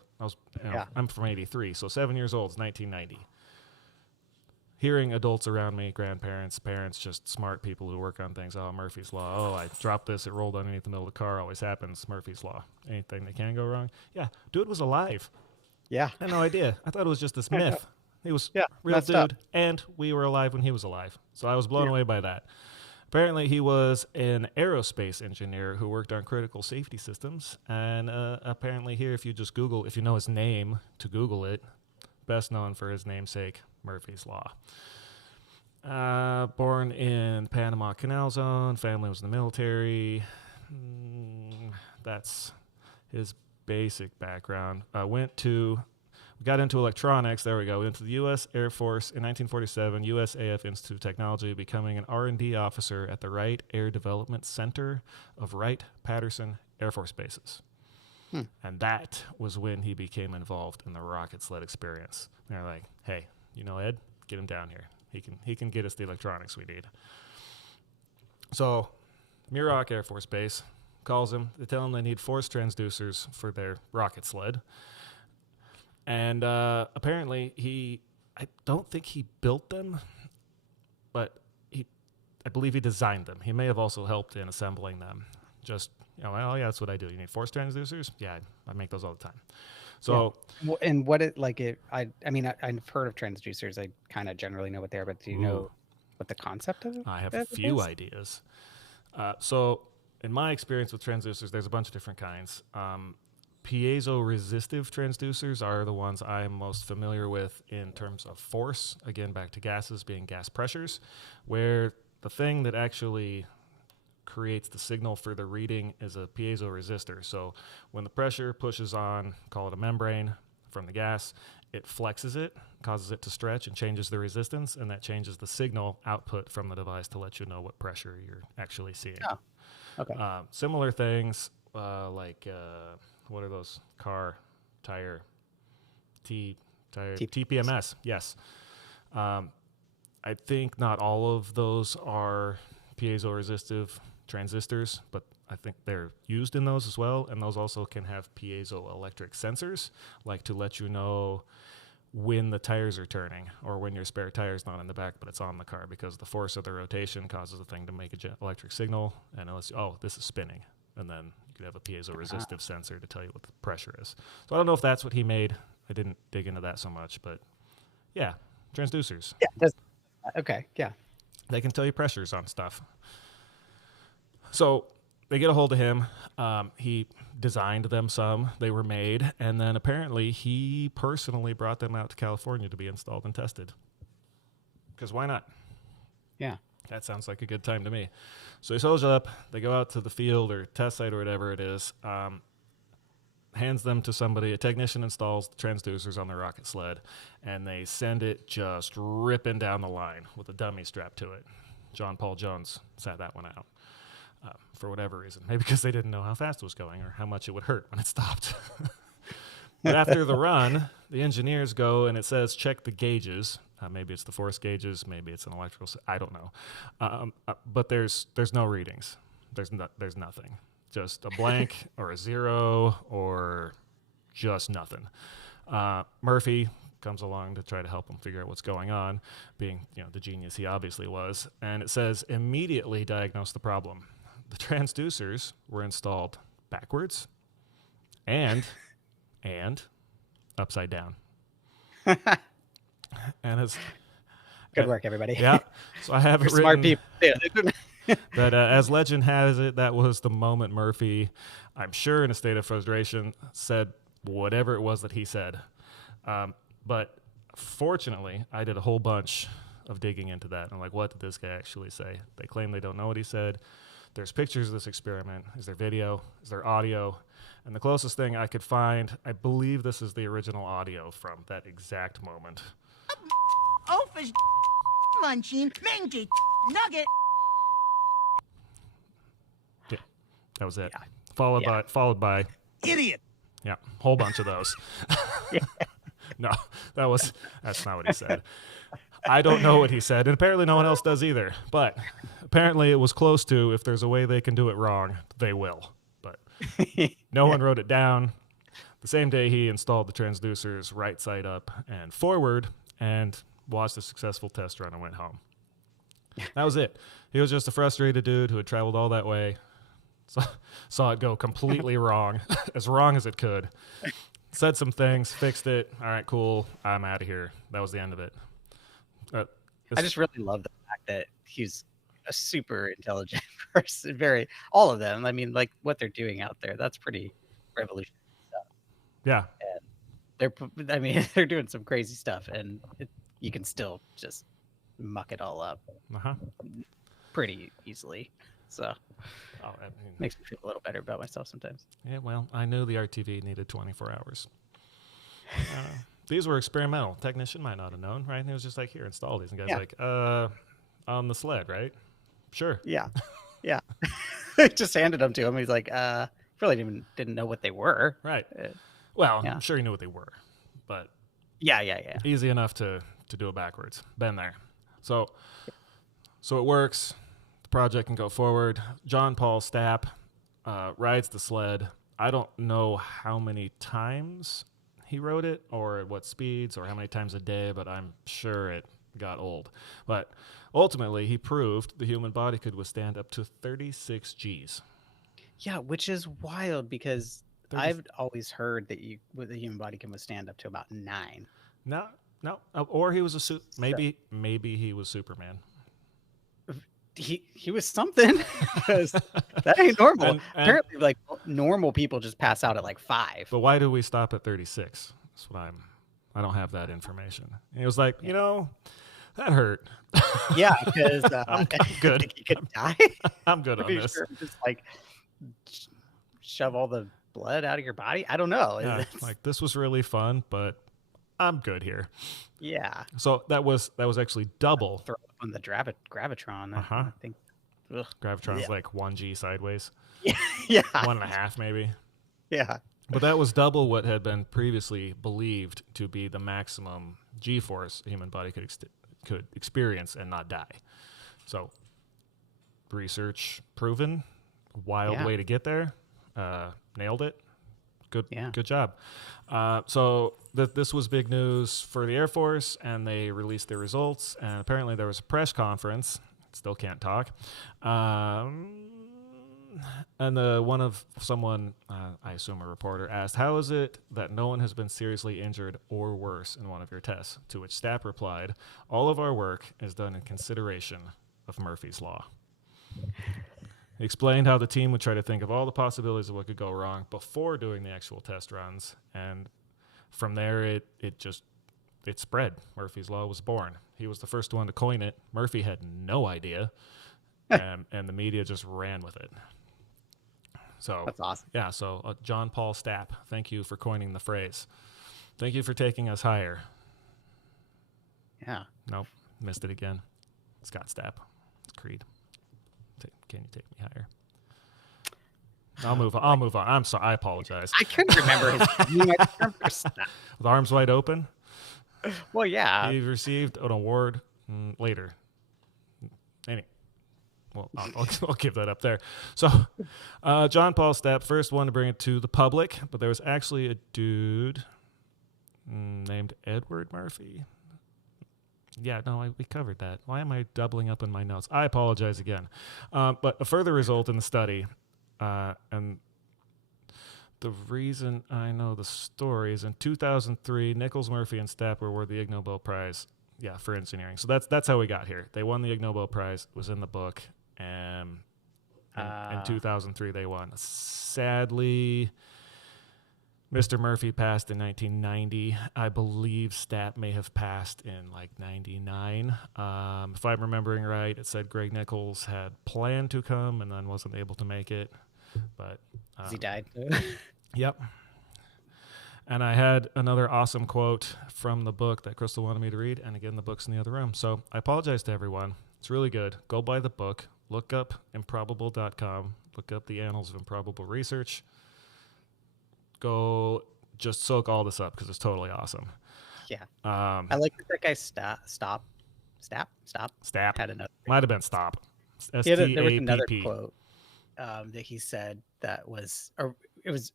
I'm from 83, so 7 years old is 1990. Hearing adults around me, grandparents, parents, just smart people who work on things. Oh, Murphy's Law. Oh, I dropped this. It rolled underneath the middle of the car. Always happens. Murphy's Law. Anything that can go wrong. Yeah, dude was alive. Yeah. I had no idea. I thought it was just this myth. He was real dude, up. and we were alive when he was alive. So I was blown away by that. Apparently, he was an aerospace engineer who worked on critical safety systems. And apparently here, if you just Google, if you know his name to Google it, best known for his namesake, Murphy's Law. Born in Panama Canal Zone. Family was in the military. That's his basic background. Got into electronics. There we go. Went to the U.S. Air Force in 1947, USAF Institute of Technology, becoming an R&D officer at the Wright Air Development Center of Wright-Patterson Air Force Bases. And that was when he became involved in the rocket sled experience. They're like, hey, Ed, get him down here. He can get us the electronics we need. So Muroc Air Force Base calls him. They tell him they need force transducers for their rocket sled. And apparently I don't think he built them, but I believe he designed them. He may have also helped in assembling them. Just, that's what I do. You need force transducers? Yeah, I make those all the time. So, and what it like it? I've heard of transducers. I kind of generally know what they are, but do you know what the concept of it? I have a few ideas. So, in my experience with transducers, there's a bunch of different kinds. Piezo-resistive transducers are the ones I'm most familiar with in terms of force. Again, back to gases being gas pressures, where the thing that actually creates the signal for the reading is a piezoresistor. So when the pressure pushes on, call it a membrane from the gas, it flexes it, causes it to stretch, and changes the resistance, and that changes the signal output from the device to let you know what pressure you're actually seeing. Oh, okay. Similar things like what are those tire TPMS? Yes. I think not all of those are piezoresistive transistors, but I think they're used in those as well, and those also can have piezoelectric sensors, like to let you know when the tires are turning or when your spare tire's not in the back but it's on the car, because the force of the rotation causes the thing to make an electric signal, and it lets you, this is spinning, and then you could have a piezoresistive sensor to tell you what the pressure is. So I don't know if that's what he made. I didn't dig into that so much, but yeah, transducers. Yeah. Okay. Yeah. They can tell you pressures on stuff. So they get a hold of him. He designed them some. They were made. And then apparently he personally brought them out to California to be installed and tested. Because why not? Yeah. That sounds like a good time to me. So he shows up. They go out to the field or test site or whatever it is. Hands them to somebody. A technician installs the transducers on the rocket sled. And they send it just ripping down the line with a dummy strapped to it. John Paul Jones sat that one out. For whatever reason. Maybe because they didn't know how fast it was going or how much it would hurt when it stopped. But after the run, the engineers go and it says, check the gauges. Maybe it's the force gauges. Maybe it's an electrical. I don't know. But there's no readings. There's nothing. Just a blank or a zero or just nothing. Murphy comes along to try to help him figure out what's going on, being the genius he obviously was. And it says, immediately diagnose the problem. The transducers were installed backwards and upside down. And it's good work, everybody. Yeah. So I have it written. Smart people. That as legend has it, that was the moment Murphy, I'm sure in a state of frustration, said whatever it was that he said. But fortunately, I did a whole bunch of digging into that. And what did this guy actually say? They claim they don't know what he said. There's pictures of this experiment. Is there video? Is there audio? And the closest thing I could find, I believe this is the original audio from that exact moment. Ophis munching, mangy nugget. Yeah, that was it. Yeah. Followed by Idiot. yeah, whole bunch of those. No, that's not what he said. I don't know what he said, and apparently no one else does either. But apparently it was close to, if there's a way they can do it wrong, they will. But no one wrote it down. The same day he installed the transducers right side up and forward and watched a successful test run and went home. That was it. He was just a frustrated dude who had traveled all that way, saw it go completely wrong as it could. Said some things, fixed it. All right, cool. I'm out of here. That was the end of it. I just really love the fact that he's a super intelligent person. All of them. I mean, like what they're doing out there, that's pretty revolutionary stuff. Yeah. And they're doing some crazy stuff, and you can still just muck it all up pretty easily. So makes me feel a little better about myself sometimes. Yeah, well, I knew the RTV needed 24 hours. These were experimental. Technician might not have known, right? And he was just like, here, install these. And guys like, on the sled, right? Sure. Yeah. Yeah. Just handed them to him. He's like, really didn't know what they were. Right. Well, I'm sure he knew what they were, but yeah. Easy enough to do it backwards. Been there. So it works. The project can go forward. John Paul Stapp rides the sled. I don't know how many times he rode it or at what speeds or how many times a day, but I'm sure it got old. But ultimately, he proved the human body could withstand up to 36 Gs. Yeah, which is wild because I've always heard that the human body can withstand up to about 9. No. Or he was maybe he was Superman. He was something because that ain't normal. And apparently, like normal people just pass out at like 5. But why do we stop at 36? That's what I don't have that information. And he was like, that hurt. Yeah, because I'm good. You could die. I'm good on this. Sure, just like shove all the blood out of your body. I don't know. Yeah, like this was really fun, but I'm good here. Yeah. So that was actually double. Throw up on the gravitron. I think. Ugh. Gravitron's like 1G sideways. Yeah. 1.5 maybe. Yeah. But that was double what had been previously believed to be the maximum G-force a human body could experience and not die. So research proven. Wild way to get there. Nailed it. Good job. So this was big news for the Air Force, and they released their results. And apparently there was a press conference. Still can't talk. And someone, I assume a reporter, asked, "How is it that no one has been seriously injured or worse in one of your tests?" To which Stapp replied, "All of our work is done in consideration of Murphy's Law." He explained how the team would try to think of all the possibilities of what could go wrong before doing the actual test runs, and from there it spread. Murphy's Law was born. He was the first one to coin it. Murphy had no idea, and the media just ran with it. So that's awesome. Yeah, so John Paul Stapp, thank you for coining the phrase. Thank you for taking us higher. Yeah. Nope, missed it again. Scott Stapp. It's Creed. Can you take me higher? I'll move on. I'm sorry. I apologize. I couldn't remember his name. With arms wide open. Well, yeah. He received an award later. I'll give that up there. So, John Paul Stapp, first one to bring it to the public, but there was actually a dude named Edward Murphy. Yeah, no, we covered that. Why am I doubling up in my notes? I apologize again. But a further result in the study, and the reason I know the story is in 2003, Nichols, Murphy, and Stapp were awarded the Ig Nobel Prize, for engineering. So that's how we got here. They won the Ig Nobel Prize. It was in the book. And in 2003, they won. Sadly, Mr. Murphy passed in 1990. I believe Stapp may have passed in like 99. If I'm remembering right, it said Greg Nichols had planned to come and then wasn't able to make it. But he died. Yep. And I had another awesome quote from the book that Crystal wanted me to read. And again, the book's in the other room. So I apologize to everyone. It's really good. Go buy the book. Look up improbable.com. Look up the annals of improbable research. Go just soak all this up because it's totally awesome. Yeah. I like that guy Stap had another. Might have been Stop. There was another S-T-A-P-P. quote that he said that was, or it was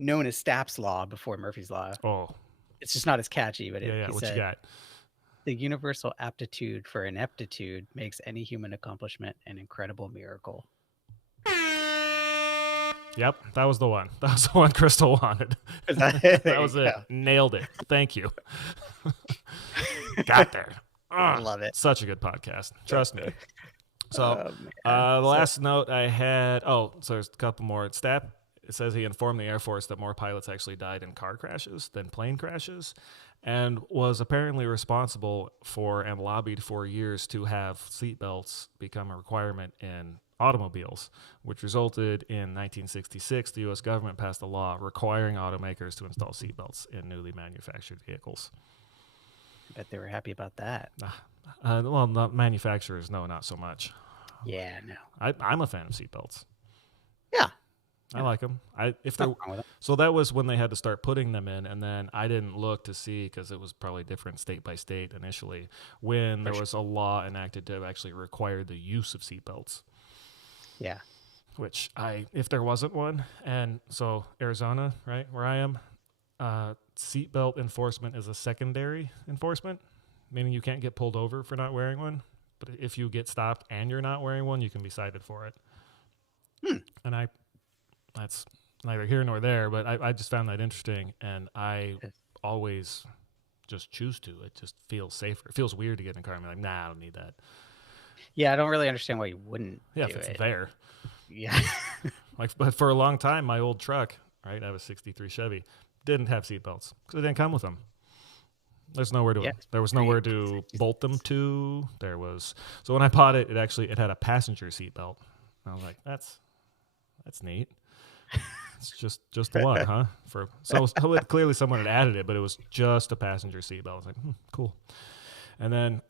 known as Stapp's Law before Murphy's Law. Oh. It's just not as catchy, but Yeah, he what said, you got? the universal aptitude for ineptitude makes any human accomplishment an incredible miracle. Yep, that was the one. That was the one Crystal wanted. That was it. Nailed it. Thank you. Got there. I love it. Such a good podcast. Trust me. So the last note I had, so there's a couple more. It says he informed the Air Force that more pilots actually died in car crashes than plane crashes, and was apparently responsible for and lobbied for years to have seatbelts become a requirement in automobiles, which resulted in 1966, the U.S. government passed a law requiring automakers to install seatbelts in newly manufactured vehicles. I bet they were happy about that. Well, not manufacturers, no, not so much. Yeah, no. I'm a fan of seatbelts. Yeah. I like them. So that was when they had to start putting them in, and then I didn't look to see because it was probably different state by state initially when there was a law enacted to actually require the use of seatbelts. Yeah. Which if there wasn't one, and so Arizona, right where I am, seatbelt enforcement is a secondary enforcement, meaning you can't get pulled over for not wearing one. But if you get stopped and you're not wearing one, you can be cited for it. And that's neither here nor there, but I just found that interesting, and I always just choose to. It just feels safer. It feels weird to get in a car and be like, nah, I don't need that. Yeah, I don't really understand why you wouldn't. Yeah, if it's there. Yeah. But for a long time, my old truck, right, I have a 63 Chevy, didn't have seatbelts because it didn't come with them. There was nowhere to bolt them to. So when I bought it, it had a passenger seatbelt. I was like, that's neat. It's just one, huh? So clearly someone had added it, but it was just a passenger seatbelt. I was like, cool. And then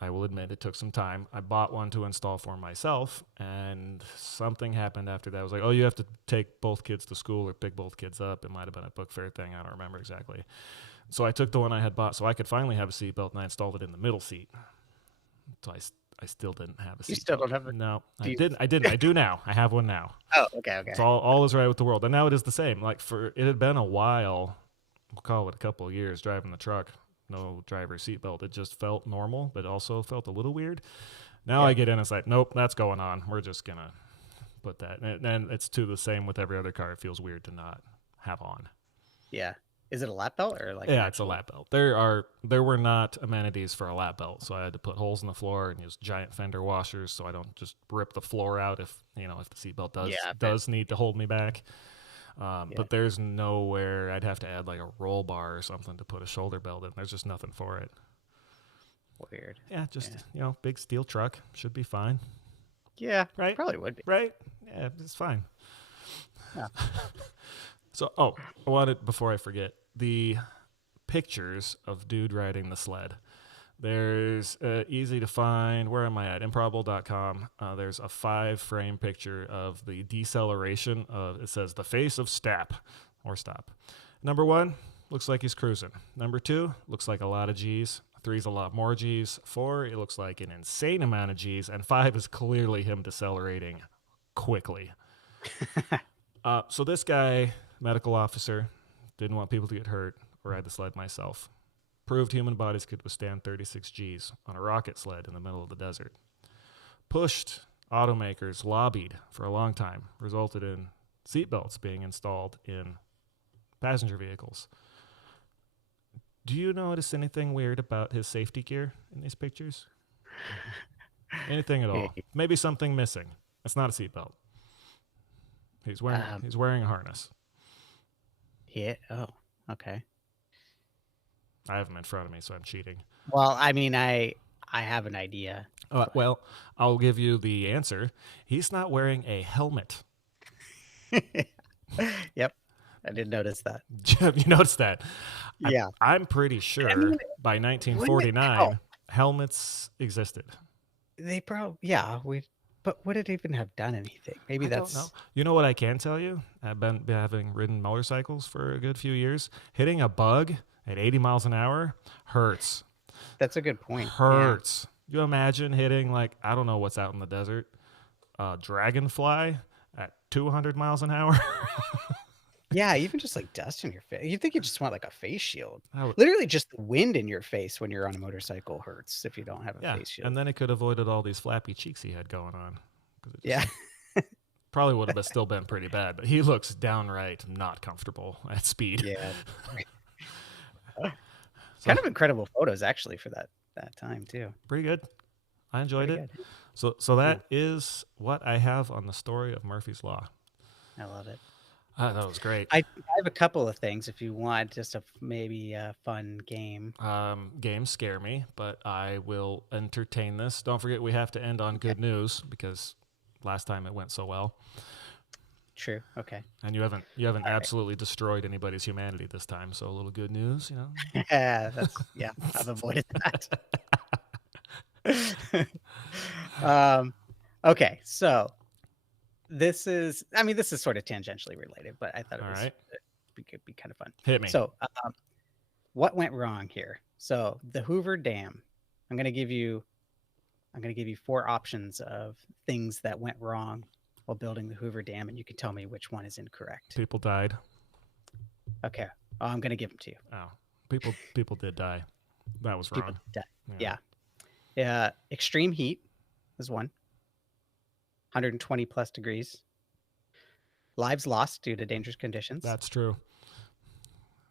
I will admit it took some time. I bought one to install for myself, and something happened after that. I was like, you have to take both kids to school or pick both kids up. It might have been a book fair thing. I don't remember exactly. So I took the one I had bought so I could finally have a seatbelt, and I installed it in the middle seat. So I still didn't have a seatbelt. You still don't have it? No, I didn't. I do now. I have one now. Oh, okay. So all is right with the world. And now it is the same. Like it had been a while, we'll call it a couple of years, driving the truck, no driver seatbelt. It just felt normal, but also felt a little weird. Now I get in, it's like, nope, that's going on. We're just going to put that. And it's the same with every other car. It feels weird to not have on. Yeah. Is it a lap belt or like? Yeah, it's a lap belt. There were not amenities for a lap belt, so I had to put holes in the floor and use giant fender washers so I don't just rip the floor out if the seatbelt does need to hold me back. But there's nowhere. I'd have to add like a roll bar or something to put a shoulder belt in. There's just nothing for it. Weird. Yeah, big steel truck should be fine. Yeah, right. Probably would be. Right. Yeah, it's fine. Yeah. So, I wanted, before I forget, the pictures of dude riding the sled. There's easy to find. Where am I at? Improbable.com. There's a 5-frame picture of the deceleration of, it says, the face of Stap or Stop. Number 1, looks like he's cruising. Number 2, looks like a lot of G's. 3 is a lot more G's. 4, it looks like an insane amount of G's. And 5 is clearly him decelerating quickly. So this guy, medical officer, didn't want people to get hurt or ride the sled myself. Proved human bodies could withstand 36 Gs on a rocket sled in the middle of the desert. Pushed automakers, lobbied for a long time, resulted in seatbelts being installed in passenger vehicles. Do you notice anything weird about his safety gear in these pictures? Anything at all? Maybe something missing. It's not a seatbelt. He's wearing a harness. Yeah. Oh, okay. I have him in front of me, so I'm cheating. Well, I mean, I have an idea. Well, I'll give you the answer. He's not wearing a helmet. Yep. I didn't notice that. Have you noticed that? Yeah. I'm pretty sure mean, by wouldn't it 1949, help? helmets existed. They probably, yeah, but would it even have done anything? Maybe I don't know. that's, You know what I can tell you? I've been having ridden motorcycles for a good few years. Hitting a bug at 80 miles an hour hurts. that's a good point. Hurts. You imagine hitting, like, I don't know what's out in the desert, a dragonfly at 200 miles an hour? Yeah, even just like dust in your face. You think you just want like a face shield. I would- Literally just the wind in your face when you're on a motorcycle hurts if you don't have a yeah, face shield. and then it could have avoided all these flappy cheeks he had going on. 'Cause it just Yeah. probably would have still been pretty bad, but he looks downright not comfortable at speed. Yeah. So, Kind of incredible photos actually for that time too. pretty good. I enjoyed Pretty it. good. So that is what I have on the story of Murphy's Law. I love it. That was great. I have a couple of things if you want, just maybe a fun game. Games scare me, but I will entertain this. Don't forget we have to end on good news because last time it went so well. True. Okay. And you haven't absolutely destroyed anybody's humanity this time, so a little good news, you know. Yeah, I've avoided that. Okay, so this is sort of tangentially related, but I thought it could be kind of fun. Hit me. So, what went wrong here? So the Hoover Dam. I'm gonna give you 4 options of things that went wrong while building the Hoover Dam, and you can tell me which one is incorrect. People died. Okay, I'm gonna give them to you. Oh, people did die. That was People wrong. died. Yeah. Extreme heat is one. 120 plus degrees. Lives lost due to dangerous conditions. That's true.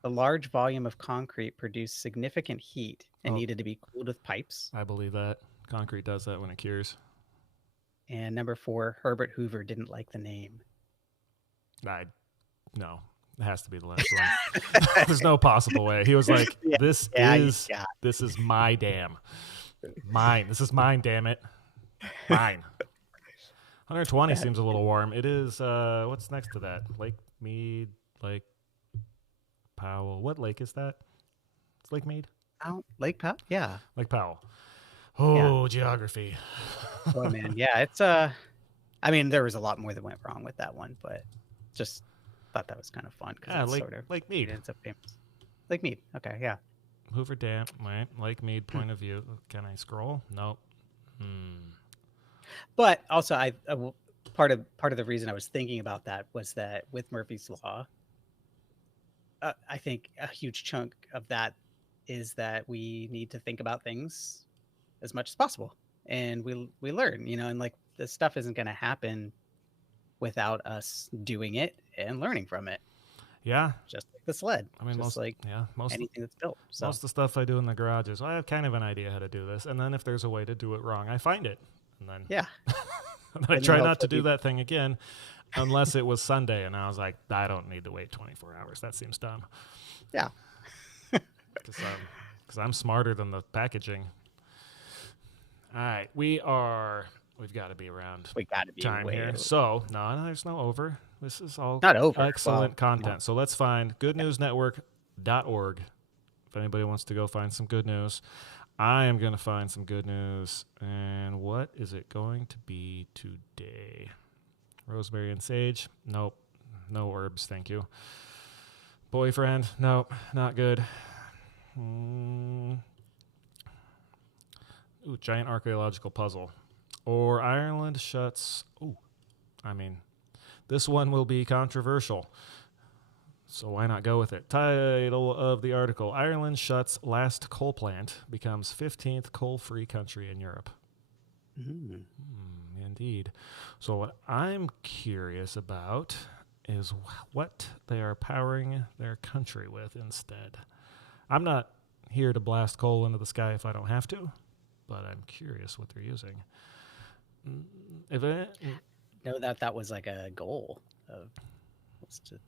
A large volume of concrete produced significant heat and Oh. needed to be cooled with pipes. I believe that. Concrete does that when it cures. And number 4, Herbert Hoover didn't like the name. No. It has to be the last one. There's no possible way. He was like, this is my dam. Mine. This is mine, damn it. Mine. 120 seems a little warm. It is, what's next to that? Lake Mead, Lake Powell. What lake is that? It's Lake Mead? Oh, Lake Powell? Yeah. Lake Powell. Oh, geography. Oh, man. Yeah, it's, there was a lot more that went wrong with that one, but just thought that was kind of fun. Yeah, Lake Mead. It ends up famous. Lake Mead. Okay, yeah. Hoover Dam, right? Lake Mead, point of view. Can I scroll? Nope. But also, part of the reason I was thinking about that was that with Murphy's Law, I think a huge chunk of that is that we need to think about things as much as possible, and we learn, and like this stuff isn't going to happen without us doing it and learning from it. Yeah. Just like the sled. Most anything that's built. So. Most of the stuff I do in the garage is, I have kind of an idea how to do this, and then if there's a way to do it wrong, I find it, and then and then I try not to do that thing again, unless it was Sunday, and I was like, I don't need to wait 24 hours. That seems dumb. Yeah. Because I'm smarter than the packaging. All right, we've got to be around. We got to be time here. over. So no, there's no over. This is all not over. Excellent content. No. So let's find goodnewsnetwork.org. If anybody wants to go find some good news, I am going to find some good news. And what is it going to be today? Rosemary and sage? Nope. No herbs, thank you. Boyfriend? Nope. Not good. Giant archaeological puzzle. Or Ireland shuts... this one will be controversial. So why not go with it? Title of the article: Ireland shuts last coal plant, becomes 15th coal-free country in Europe. Indeed. So what I'm curious about is what they are powering their country with instead. I'm not here to blast coal into the sky if I don't have to, but I'm curious what they're using. Know that was like a goal was to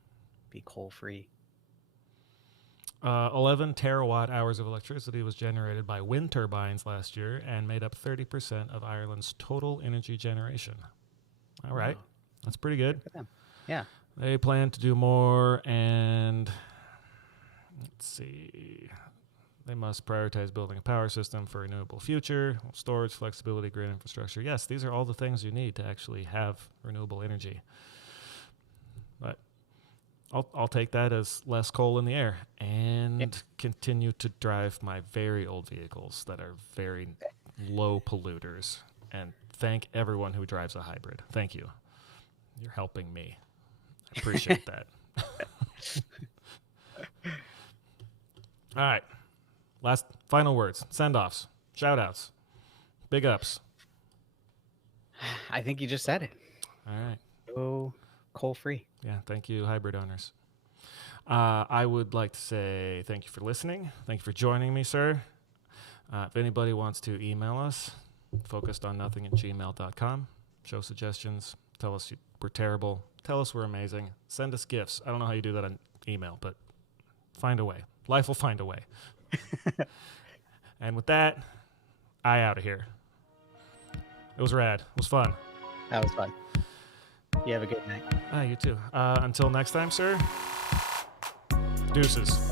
be coal free. 11 terawatt hours of electricity was generated by wind turbines last year and made up 30% of Ireland's total energy generation. All right. Wow. That's pretty good. Good for them. Yeah. They plan to do more, and let's see. They must prioritize building a power system for a renewable future, storage, flexibility, grid infrastructure. Yes, these are all the things you need to actually have renewable energy. But I'll take that as less coal in the air and continue to drive my very old vehicles that are very low polluters. And thank everyone who drives a hybrid. Thank you. You're helping me. I appreciate that. All right. Final words. Send-offs. Shout-outs. Big ups. I think you just said it. All right. Go coal-free. Yeah, thank you, hybrid owners. I would like to say thank you for listening. Thank you for joining me, sir. If anybody wants to email us, focusedonnothing@gmail.com. Show suggestions. Tell us we're terrible. Tell us we're amazing. Send us gifts. I don't know how you do that on email, but find a way. Life will find a way. And with that, out of here. It was rad. It was fun. That was fun. You have a good night. You too. Until next time, sir. Deuces.